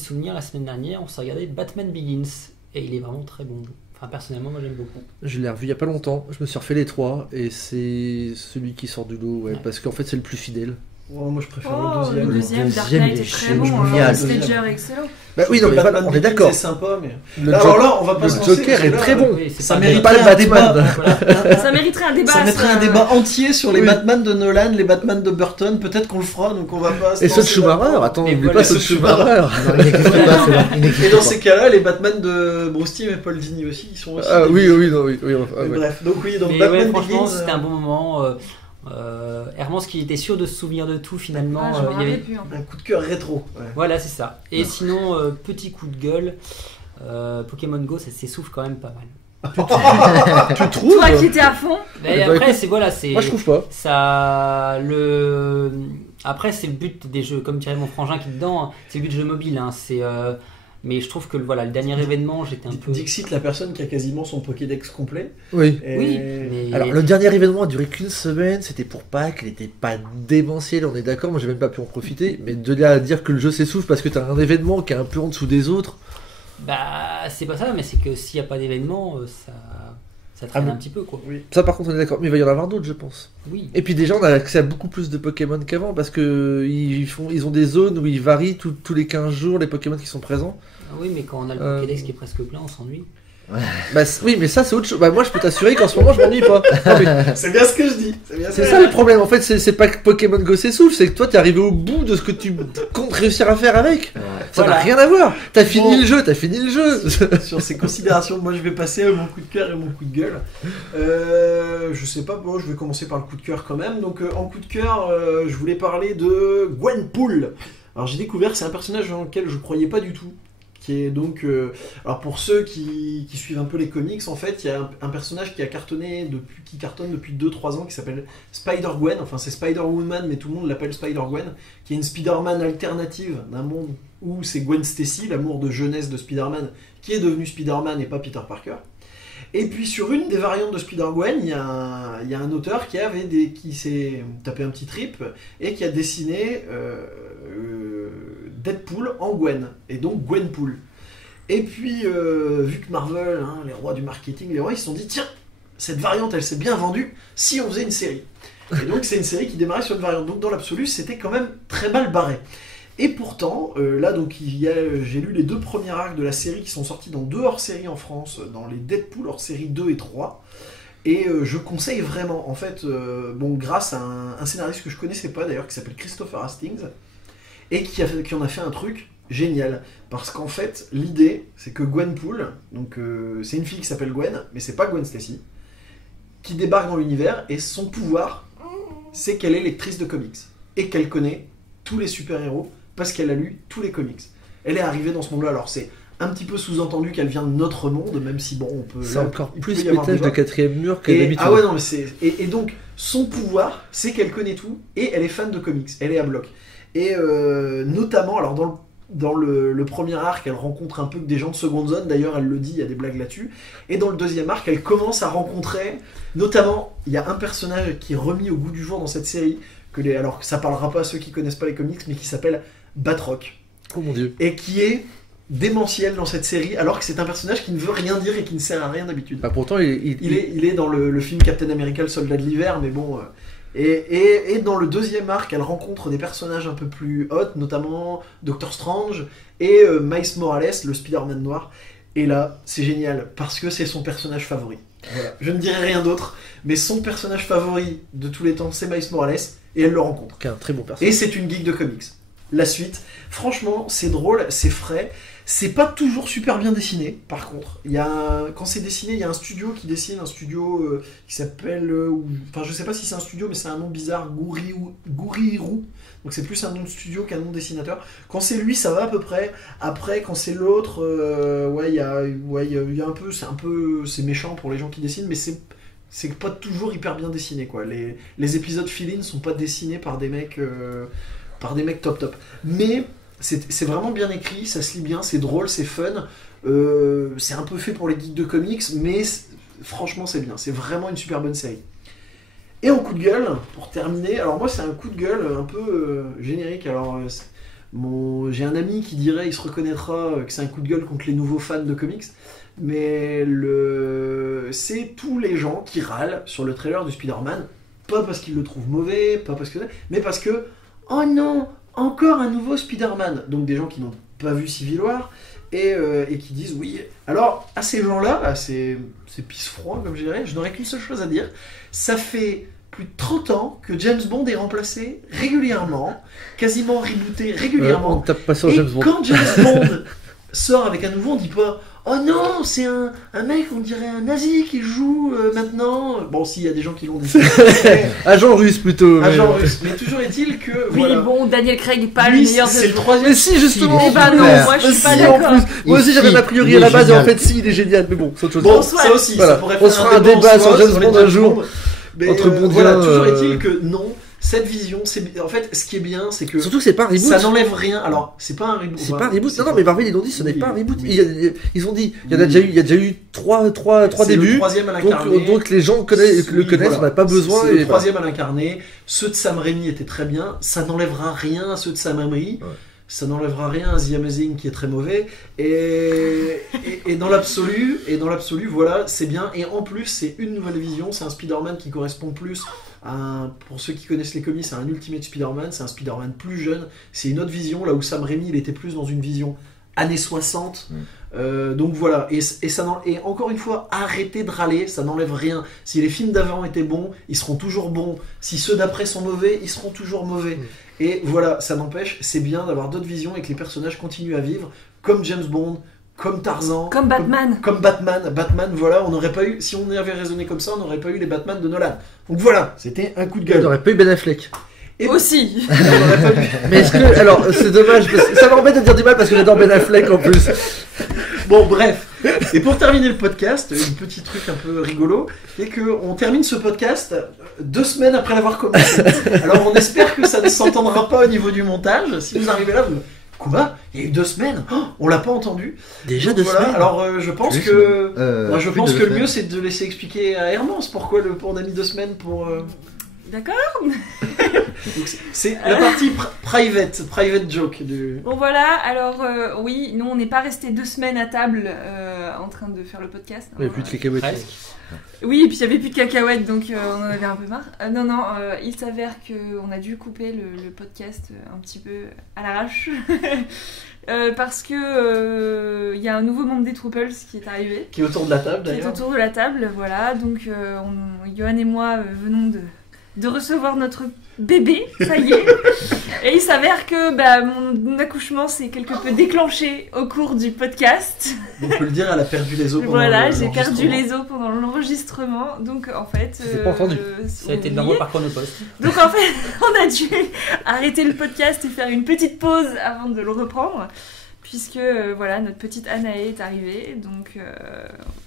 souvenir. La semaine dernière, on s'est regardé Batman Begins. Et il est vraiment très bon. Enfin, personnellement, moi j'aime beaucoup. Je l'ai revu il y a pas longtemps. Je me suis refait les 3. Et c'est celui qui sort du lot. Ouais. Parce qu'en fait, c'est le plus fidèle. Oh, moi je préfère le deuxième. Le deuxième, Dark Knight est très bon. Ledger est excellent. Bah oui, non, mais Batman on est d'accord. C'est sympa, mais. Alors là, on va pas le Joker est très bon. Oui, ça mériterait un débat. Ça mériterait un débat. Ça mériterait un débat entier sur les Batman de Nolan, les Batman de Burton. Peut-être qu'on le fera, donc on va pas. Et ceux de Schumacher, attends, n'oublie pas ceux de Schumacher. Et dans ces cas-là, les Batman de Bruce Timm et Paul Dini aussi, ils sont aussi. Ah oui. Bref, donc mais Batman franchement, Begins. c'était un bon moment. Hermance qui était sûr de se souvenir de tout finalement. Il y avait plus. Un coup de cœur rétro. Ouais. Voilà, c'est ça. Et sinon, petit coup de gueule, Pokémon Go, ça s'essouffle quand même pas mal. Tu trouves? Toi qui étais à fond. Mais après, c'est voilà, c'est. Moi, je trouve pas. Ça, après, c'est le but des jeux, comme dirait mon frangin qui est dedans. C'est le but de jeux mobiles. C'est. Mais je trouve que le dernier événement, j'étais un peu. Dixit, la personne qui a quasiment son Pokédex complet. Oui. Oui. Mais... Alors, le dernier événement a duré qu'une semaine, c'était pour Pâques, il n'était pas démentiel, on est d'accord, moi j'ai même pas pu en profiter, mais de là à dire que le jeu s'essouffle parce que t'as un événement qui est un peu en dessous des autres. Bah, c'est pas ça, mais c'est que s'il n'y a pas d'événement, ça traîne un petit peu quoi. Oui. Ça par contre on est d'accord, mais il va y en avoir d'autres je pense. Oui. Et puis déjà on a accès à beaucoup plus de Pokémon qu'avant parce que ils ont des zones où ils varient tous les 15 jours les Pokémon qui sont présents. Oui, mais quand on a le Pokédex qui est presque plein, on s'ennuie. Bah oui, mais ça c'est autre chose. Bah moi je peux t'assurer qu'en ce moment je m'ennuie pas. C'est bien ce que je dis. C'est ça le problème. En fait, c'est pas que Pokémon Go s'essouffle, c'est que toi t'es arrivé au bout de ce que tu comptes réussir à faire avec. Ça n'a Voilà. rien à voir. T'as fini Bon. le jeu, t'as fini le jeu. Sur ces considérations, moi je vais passer à mon coup de cœur et mon coup de gueule. Je sais pas, bon, je vais commencer par le coup de cœur quand même. Donc en coup de cœur, je voulais parler de Gwenpool. Alors j'ai découvert que c'est un personnage dans lequel je croyais pas du tout. Qui est donc, alors pour ceux qui suivent un peu les comics, en fait, il y a un personnage qui cartonne depuis 2-3 ans, qui s'appelle Spider-Gwen. Enfin, c'est Spider-Woman, mais tout le monde l'appelle Spider-Gwen, qui est une Spider-Man alternative d'un monde où c'est Gwen Stacy, l'amour de jeunesse de Spider-Man, qui est devenu Spider-Man et pas Peter Parker. Et puis sur une des variantes de Spider-Gwen, il y a un auteur qui s'est tapé un petit trip et qui a dessiné Deadpool en Gwen, et donc Gwenpool. Et puis, vu que Marvel, hein, les rois du marketing, ils se sont dit, tiens, cette variante, elle s'est bien vendue, si on faisait une série. Et donc c'est une série qui démarrait sur une variante. Donc dans l'absolu, c'était quand même très mal barré. Et pourtant, là, donc, j'ai lu les 2 premiers arcs de la série qui sont sortis dans 2 hors-séries en France, dans les Deadpool hors-série 2 et 3. Et je conseille vraiment, en fait, grâce à un scénariste que je connaissais pas d'ailleurs, qui s'appelle Christopher Hastings, et qui en a fait un truc génial. Parce qu'en fait, l'idée, c'est que Gwenpool, donc c'est une fille qui s'appelle Gwen, mais c'est pas Gwen Stacy, qui débarque dans l'univers, et son pouvoir, c'est qu'elle est lectrice de comics, et qu'elle connaît tous les super-héros, parce qu'elle a lu tous les comics. Elle est arrivée dans ce monde-là, alors c'est un petit peu sous-entendu qu'elle vient de notre monde, même si bon, on peut... C'est là, encore il peut plus y avoir pétage de débat. 4ème mur que Et, d'habitude. ah ouais, non, mais c'est... Et donc, son pouvoir, c'est qu'elle connaît tout, et elle est fan de comics, elle est à bloc. Et notamment, alors dans le premier arc, elle rencontre un peu que des gens de seconde zone, d'ailleurs elle le dit, il y a des blagues là-dessus. Et dans le deuxième arc, elle commence à rencontrer, notamment, il y a un personnage qui est remis au goût du jour dans cette série, alors ça parlera pas à ceux qui connaissent pas les comics, mais qui s'appelle Batroc. Oh mon dieu. Et qui est démentiel dans cette série, alors que c'est un personnage qui ne veut rien dire et qui ne sert à rien d'habitude. Bah pourtant, Il est dans le film Captain America, le soldat de l'hiver, mais bon... Et dans le deuxième arc, elle rencontre des personnages un peu plus hot, notamment Doctor Strange et Miles Morales, le Spider-Man noir. Et là, c'est génial, parce que c'est son personnage favori. Voilà. Je ne dirai rien d'autre, mais son personnage favori de tous les temps, c'est Miles Morales, et elle le rencontre. qui est un très bon personnage. Et c'est une geek de comics. La suite, franchement, c'est drôle, c'est frais. C'est pas toujours super bien dessiné, par contre. Quand c'est dessiné, il y a un studio qui dessine, un studio qui s'appelle... enfin, je sais pas si c'est un studio, mais c'est un nom bizarre, Gurihiru. Donc c'est plus un nom de studio qu'un nom de dessinateur. Quand c'est lui, ça va à peu près. Après, quand c'est l'autre, il y a un peu... C'est méchant pour les gens qui dessinent, mais c'est pas toujours hyper bien dessiné, quoi. Les épisodes fill-in sont pas dessinés par des mecs... top. Mais... C'est vraiment bien écrit, ça se lit bien, c'est drôle, c'est fun. C'est un peu fait pour les geeks de comics, mais franchement c'est bien. C'est vraiment une super bonne série. Et en coup de gueule, pour terminer, alors moi c'est un coup de gueule un peu générique. Alors j'ai un ami qui dirait, il se reconnaîtra que c'est un coup de gueule contre les nouveaux fans de comics. Mais c'est tous les gens qui râlent sur le trailer de Spider-Man, pas parce qu'ils le trouvent mauvais, mais parce que, oh non, encore un nouveau Spider-Man. Donc des gens qui n'ont pas vu Civil War et qui disent oui. Alors à ces gens-là, à ces pisse-froids comme je dirais, je n'aurais qu'une seule chose à dire. Ça fait plus de 30 ans que James Bond est remplacé régulièrement, quasiment rebooté régulièrement. On tape pas sur Et James Bond. quand James Bond sort avec un nouveau, on dit pas oh non, c'est un mec, on dirait un nazi qui joue maintenant. Bon, si, il y a des gens qui l'ont dit. Agent russe plutôt. Agent russe. Mais toujours est-il que. Oui, voilà. bon, Daniel Craig, pas Lui, le meilleur c'est le de... troisième. Mais si, justement. Eh ben non, moi je suis pas Si, en d'accord. plus. Moi aussi j'avais Si, a priori il à la est base et en génial. fait si il est génial mais bon c'est autre chose. Bon, Soit. ça aussi, Voilà. ça pourrait On faire se fera un débat en débat soi sur James les Bond un James jour. Bond. Mais, Entre Bondia, voilà, toujours est-il que non, cette vision, en fait, ce qui est bien, c'est que Surtout que c'est pas un reboot. ça n'enlève rien. Alors, c'est pas un reboot. C'est pas un reboot. Non, mais Marvel ils l'ont dit, ce n'est Oui, pas un reboot. oui. Ils ont dit, il y a déjà eu trois C'est le débuts. troisième à l'incarner. Donc les gens le connaissent, voilà. on n'a pas besoin. C'est et le voilà. troisième à l'incarner. Ceux de Sam Raimi étaient très bien. Ça n'enlèvera rien à ceux de Sam Raimi. Ouais. Ça n'enlèvera rien à The Amazing qui est très mauvais. Et dans l'absolu, voilà, c'est bien. Et en plus, c'est une nouvelle vision. C'est un Spider-Man qui correspond plus pour ceux qui connaissent les comics, c'est un Ultimate Spider-Man. C'est un Spider-Man plus jeune. C'est une autre vision, là où Sam Raimi, il était plus dans une vision années 60. Donc voilà. Et encore une fois, arrêtez de râler, ça n'enlève rien. Si les films d'avant étaient bons, ils seront toujours bons. Si ceux d'après sont mauvais, ils seront toujours mauvais. Et voilà, ça n'empêche, c'est bien d'avoir d'autres visions et que les personnages continuent à vivre, comme James Bond, comme Tarzan, Comme Batman. comme Batman. Batman, voilà, on n'aurait pas eu, si on avait raisonné comme ça, on n'aurait pas eu les Batman de Nolan. Donc voilà, c'était un coup de Il gueule. n'aurait pas eu Ben Affleck. Et Aussi. on n'aurait pas eu- Mais est-ce que. Alors, c'est dommage, parce que ça m'embête de dire du mal parce que j'adore Ben Affleck en plus. Bon, bref. Et pour terminer le podcast, un petit truc un peu rigolo, c'est qu'on termine ce podcast 2 semaines après l'avoir commencé. Alors, on espère que ça ne s'entendra pas au niveau du montage. Si vous arrivez là, vous... Quoi ? Il y a eu 2 semaines ? Oh, on l'a pas entendu. Déjà Donc, 2 voilà. semaines. Alors, je pense Plus, que... je plus pense de que le semaines. mieux, c'est de laisser expliquer à Hermance pourquoi on a mis 2 semaines pour... D'accord. Donc, c'est la partie private joke du... Bon voilà, alors oui, nous on n'est pas resté 2 semaines à table en train de faire le podcast. Il n'y a plus de cacahuètes. Presque. Oui, et puis il n'y avait plus de cacahuètes, donc on en avait un peu marre. Non, il s'avère qu'on a dû couper le podcast un petit peu à l'arrache. Parce que il y a un nouveau membre des Trooples qui est arrivé, Qui est autour de la table, qui est d'ailleurs. autour de la table, voilà. Donc Johan et moi venons de recevoir notre bébé, ça y est. Et il s'avère que mon accouchement s'est quelque peu déclenché au cours du podcast. On peut le dire, elle a perdu les os pendant Voilà, le- j'ai perdu l'enregistrement. les os pendant l'enregistrement. Donc en fait... C'est pas entendu. Ça a été de oui. l'envoi par Chronopost. Donc en fait, on a dû arrêter le podcast et faire une petite pause avant de le reprendre. Puisque voilà, notre petite Anaë est arrivée, donc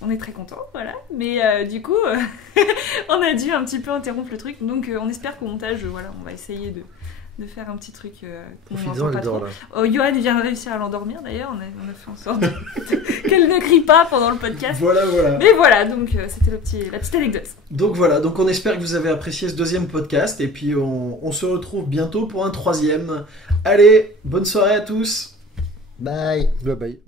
on est très contents, voilà. Mais du coup, on a dû un petit peu interrompre le truc, donc on espère qu'au montage, voilà, on va essayer de faire un petit truc qu'on Profites-en, n'entend elle pas trop. dort là. Oh, Johan vient de réussir à l'endormir d'ailleurs, on a fait en sorte qu'elle ne crie pas pendant le podcast. Voilà. Mais voilà, donc c'était la petite anecdote. Donc voilà, donc on espère que vous avez apprécié ce 2e podcast et puis on se retrouve bientôt pour un 3e. Allez, bonne soirée à tous. Bye. Bye bye.